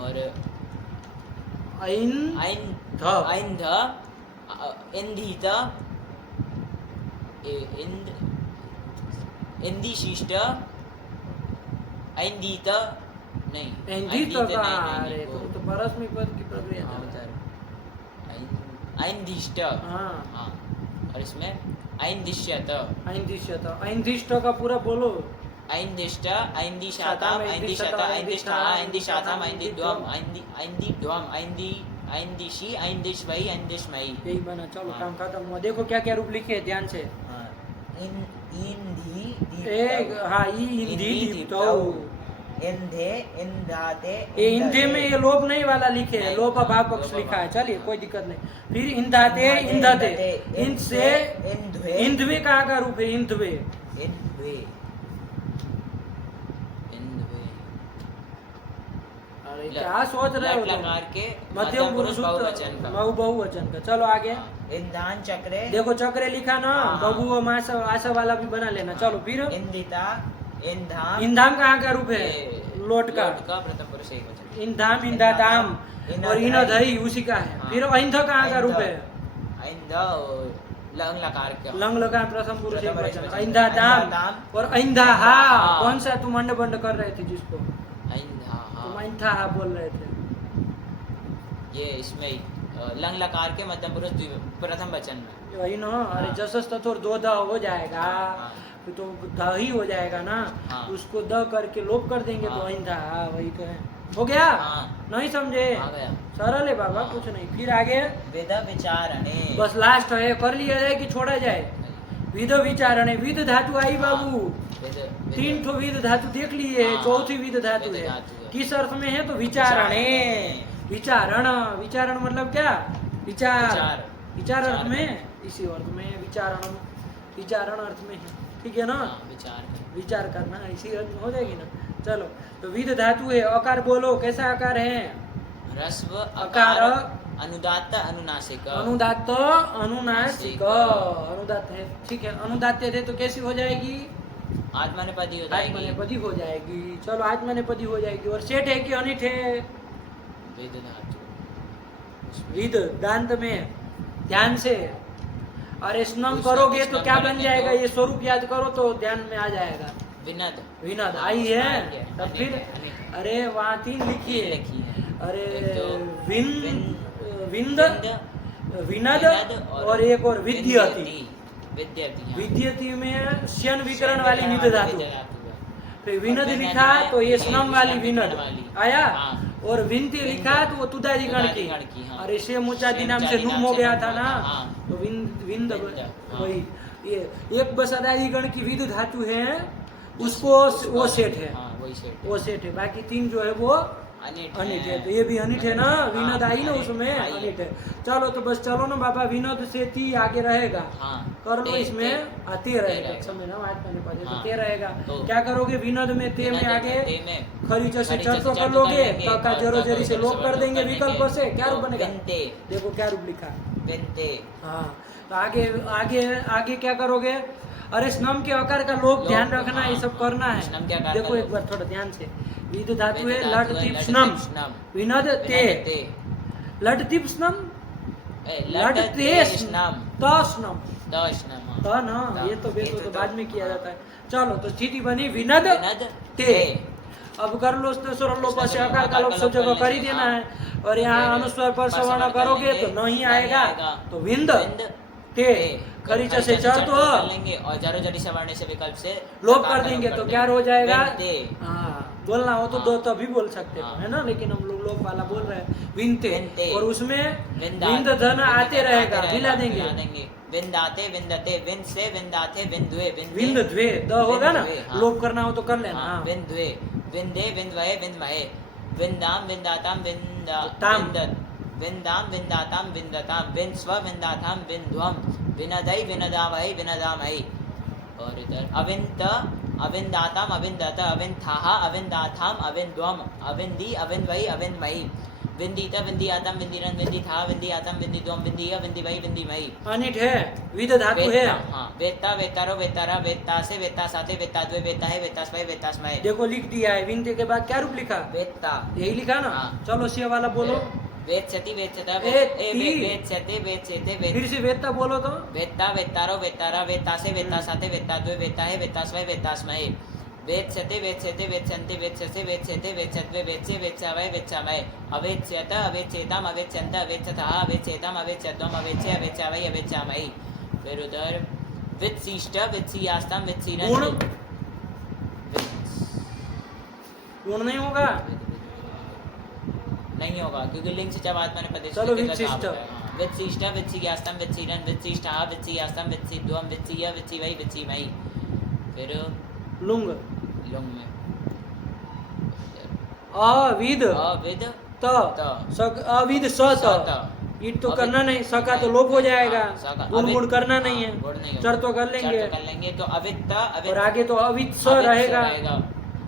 और ऐन्ध इंधित इंदिशिष्ट ऐन्दित नहीं ऐन्धित का अरे तो परस्मै पद की प्रक्रिया था। ऐन्दिष्ट हाँ, और इसमें ऐन्दिश्यत ऐन्दिश्यत ऐन्दिष्ट का पूरा बोलो। ऐन्दिष्ट ऐन्दिशाताम ऐन्दिशता ऐन्दिष्ठा ऐन्दिशाताम ऐन्दिद्वम ऐन्दिद्वम ऐन्दिशी ऐन्दिश्वई ऐन्दिश्मयी। यही बना। चलो काम खत्म हुआ। देखो क्या क्या रूप लिखे हैं ध्यान से। हाँ इंधी इंधे इंधाते ये इंधे में ये लोप नहीं वाला लिखे है, लोप अभाव पक्ष लिखा है। चलिए कोई दिक्कत नहीं। फिर इंधाते इंधते इंध से इंधवे कहाँ का रूप है? इंधवे इंधवे इंधवे। अरे क्या सोच रहे हो तुम? मध्यम पुरुष बहुवचन का। चलो आगे। इंधान चक्रे देखो चक्रे लिखा ना, बबू मास आशा वाला भी बना लेना। चलो फिर इंदिता इंधाम इंधाम कहाँ का रूप है? लोट का प्रथम पुरुष एकवचन। इंधाम इंधाताम और इनधई उसी का है। फिर ऐन्ध कहाँ का रूप है? ऐन्ध लंग लकार का लंग लकार प्रथम पुरुष एकवचन। ऐन्धाताम और ऐन्धाहा। कौन सा तुम अंड बंड कर रहे थे जिसको? ऐन्धाहा तुम ऐन्धाहा बोल रहे थे। ये इसमें लंग लकार के मध्यम पुरुष प्रथम वचन में वही ना। अरे जसस तथोर दो द हो जाएगा तो द ही हो जाएगा ना। उसको द करके लोप कर देंगे तो ऐन्धा। वही तो है। हो गया? नहीं समझे? सरल है बाबा, कुछ नहीं। फिर आगे वेद विचारणे। बस लास्ट है, कर लिया जाए कि छोड़ा जाए? विद विचारणे। विद धातु आई बाबू, 3 ठो विद धातु देख लिए, चौथी विद धातु है। किस अर्थ में है? तो विचारणे। विचारण विचारण मतलब क्या? विचार विचार अर्थ में, इसी अर्थ में विचारण विचारण अर्थ में है। ठीक है ना? विचार करना इसी अर्थ में हो जाएगी ना। चलो तो विद धातु है। अकार बोलो, कैसा आकार है? ह्रस्व अकार अनुदात्त अनुनासिक। अनुदात्त अनुनासिक अनुदात्त है। ठीक है, अनुदात्त है तो कैसी हो जाएगी? आत्मनेपदी हो जाएगी। आत्मनेपदी हो जाएगी। चलो आत्मनेपदी हो जाएगी। और सेठ है कि अनिठ है? वेद धातु विद दांत में ध्यान से। अरे स्नम करोगे तो क्या बन जाएगा? ये स्वरूप याद करो तो ध्यान में आ जाएगा। विनद विनद आई है। तब फिर अरे वहाँ 3 लिखी है। अरे विंद विनद और एक और विद्यति। विद्यति में श्यन विकरण वाली निद धातु। फिर विनद लिखा तो ये स्नम वाली विनद आया। और विनती लिखा तो वो तुदादी गण की। और इसे मुचादी नाम से नूम हो गया था ना, तो विंद वही। ये एक बस अदादी गण की विद धातु है, उसको वो सेट है, वो सेट है। बाकी 3 जो है वो अनिट अनिट है, है। तो ये भी अनिट है ना, हाँ, विनोद आई ना अनिट उसमें, आई है। अनिट है। चलो तो बस चलो ना बाबा, विनोद से ती आगे रहेगा, हाँ, कर लो ते- इसमें ते- आते ते रहेगा, रहेगा। समय ना आज मैंने पढ़े तो हाँ, ते रहेगा। तो क्या करोगे, विनोद में ते में विनोद में, आगे ते में खरीचा से खरीचा से चर्चो कर चर्चो कर लोगे, लेंगे, तो का और जरो का जरी से जरो लोप कर जरो देंगे कर विकल्प देंगे। से, क्या तो रूप बनेगा, विनते, देखो क्या रूप लिखा। विनते। हाँ, तो आगे आगे आगे क्या करोगे, अरे स्नम के आकार का लोप ध्यान लोप, रखना, हाँ, ये सब हाँ, करना है। स्नम के आकार का देखो एक लोप। बार थोड़ा ध्यान से, विद धातु है विद लट धातु है, तिप लट स्नम, तिप स्नम। विनोद ते, विनोद ते, लट तिप स्नम, ए, लट लट ते ते स्नम, स्नम, त स्नम, द स्नम, हाँ। त ना, त, ये तो ये बेसो तो तो बाद में किया हाँ। जाता है। चलो तो स्थिति बनी विनद विनद ते, ते। अब कर लो स्वर लोप से आकार का आकार लोप का सब लोप जगह कर कर ही लेंगे, देना हाँ। है, और यहाँ फिर अनुस्वर पर पर सवर्ण सवर्ण करोगे कर तो लेंगे, नहीं आएगा, तो विंद विंद ते, खरीचा से चर तो कर लेंगे, और जरो जरी से वर्ण से विकल्प से लोप आकार कर का देंगे, लोप तो कर क्या हो जाएगा, विनते। हाँ बोलना हो तो हाँ। दो तभी बोल सकते हो, हाँ। है ना, लेकिन हम लोग लोप वाला बोल रहे हैं, विनते, विनते। और उसमें विंदा- विंद धन आते रहेगा, मिला देंगे, विंदाते, विंदते, विंद से विंदाते, विंदुए, विंद द्वे द होगा ना, विंद्वे, हाँ। लोप करना हो तो कर लेना, हाँ, हाँ। विंद्वे, विंदे, विंद्वये, विंद्महे, विंदाम, विंदाताम, ताम। विंदाम, विंदाताम, विंदताम, विंस्व, विंदाताम, विंध्वम, विनदई, विनदामहि, विनदामहि। और इधर अविंत, अविंदाताम, अविंदत, अविंथाः, अविंदाथाम, अविंध्वम, अविंदी, अविंद्वई, अविंद्महि, विंदीत, विंदीयातम, विंदीरन, विंदीथा, विंदीयातम, विंदीध्वम, विंदीय, विंदीमहि, विंदीमहि। अनिट है, विद धातु है, वेत्ता, हाँ, वेत्ता, वेत्तारो, वेत्तारा, वेत्ता से, वेत्ता साथे, वेत्ताद्वय, वेत्ता है, वेत्तास्मय, वेत्तास्मय। देखो लिख दिया है, विनते के बाद क्या रूप लिखा, वेत्ता, यही लिखा ना, हाँ। चलो से वाला बोलो, वेत्स्यति, वेत्स्यता, एति। वेत्स्यते, वेत्स्यते, फिर से वेत्ता बोलो तो, वेत्ता, वेत्तारो, वेत्तारा, वेत्ता से, वेत्ता साथे, वेत्ताद्वय, वेत्ता है, वेत्तास्मय, वेत्तास्मय। वेत्स्यते, वेत्स्यते, वेत्स्यन्ते, वेत्स्यसे, वेत्स्यते, वेत्स्यद्वय, वेत्स्ये, वेत्स्यावय, वेत्स्यामय। अवेत्स्यत, अवेत्स्येताम, अवेत्स्यन्त, अवेत्स्यतः, अवेत्स्येताम, अवेत्स्यत्वम, अवेत्स्ये, अवेत्स्यावय, अवेत्स्यामयि। फिर उधर वित्सिष्ट, वित्सीयास्ताम, वित्सीरन्, गुण गुण नहीं होगा, नहीं होगा, क्योंकि लिंग से जब आत्मा ने प्रदेश चलो वित्सिष्ट। वित्सिष्ट, वित्सीयास्ताम, वित्सीरन्, वित्सिष्टः, वित्सीयास्ताम, वित्सीध्वम, वित्सीय, वित्सीवै, वित्सीमयि। फिर लुंग, लुंग में अविद अविद त, सक अविद स त, ईट तो करना नहीं, सका तो लोप हो जाएगा, गुण गुण करना नहीं है, चर तो कर लेंगे, तो अवित्त, और आगे तो अविद स रहेगा,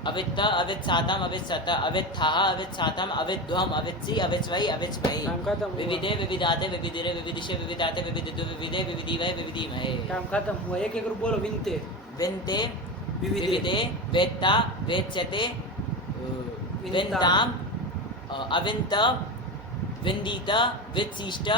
अवित्त, अवित्सातम, अवित्सत, अवित्थाः, अवित्सातम, अविध्वम, अवित्सी, अविच्वै, अविच्महि। काम खत्म हुआ। विविधे, विविधाते, विविधिरे, विविधिषे, विविधाते, विविधिद्व, विविधे, विविधिवै, विविधिमहे। काम खत्म हुआ, एक एक रूप बोलो, विनते, विन्ते, विविधे। विविधे, वेत्ता, वेत्स्यते, विन्ताम, अविन्त, विन्दीत, वित्सिष्ट,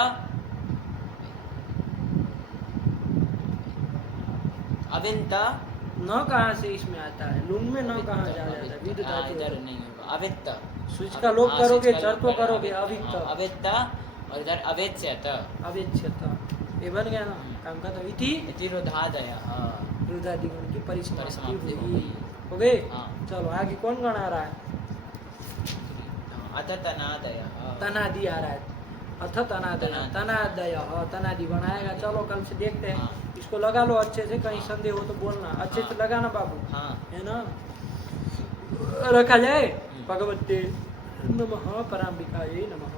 अविन्त। न कहाँ से इसमें आता है, लुंग में न कहाँ जा जाता है, विद धातु इधर है। नहीं होगा, अवित्त। स्विच का लोप हाँ, करोगे, स्विच का चर लोप तो करेगा, करोगे, अवित्त, हाँ, अवित्त, और इधर अवेत्स्यत। अविच्छता, ये बन गया ना, काम खत्म, इति इतिरुधादय, हाँ, रुदादि गुण की परिसमाप्ति परिसमाप्ति हो हुई, गई। हो गए, हाँ। चलो आगे कौन गण आ रहा है, अथ तनादय, हाँ। तनादि आ रहा है, अथ तनादय, तनादय, तनादि बनाएगा, चलो कल से देखते हैं, हाँ। इसको लगा लो अच्छे से, कहीं संदेह हो तो बोलना, अच्छे से लगाना बाबू, हाँ। है ना, रखा जाए, भगवते नमः, पराम्बिकायै नमः।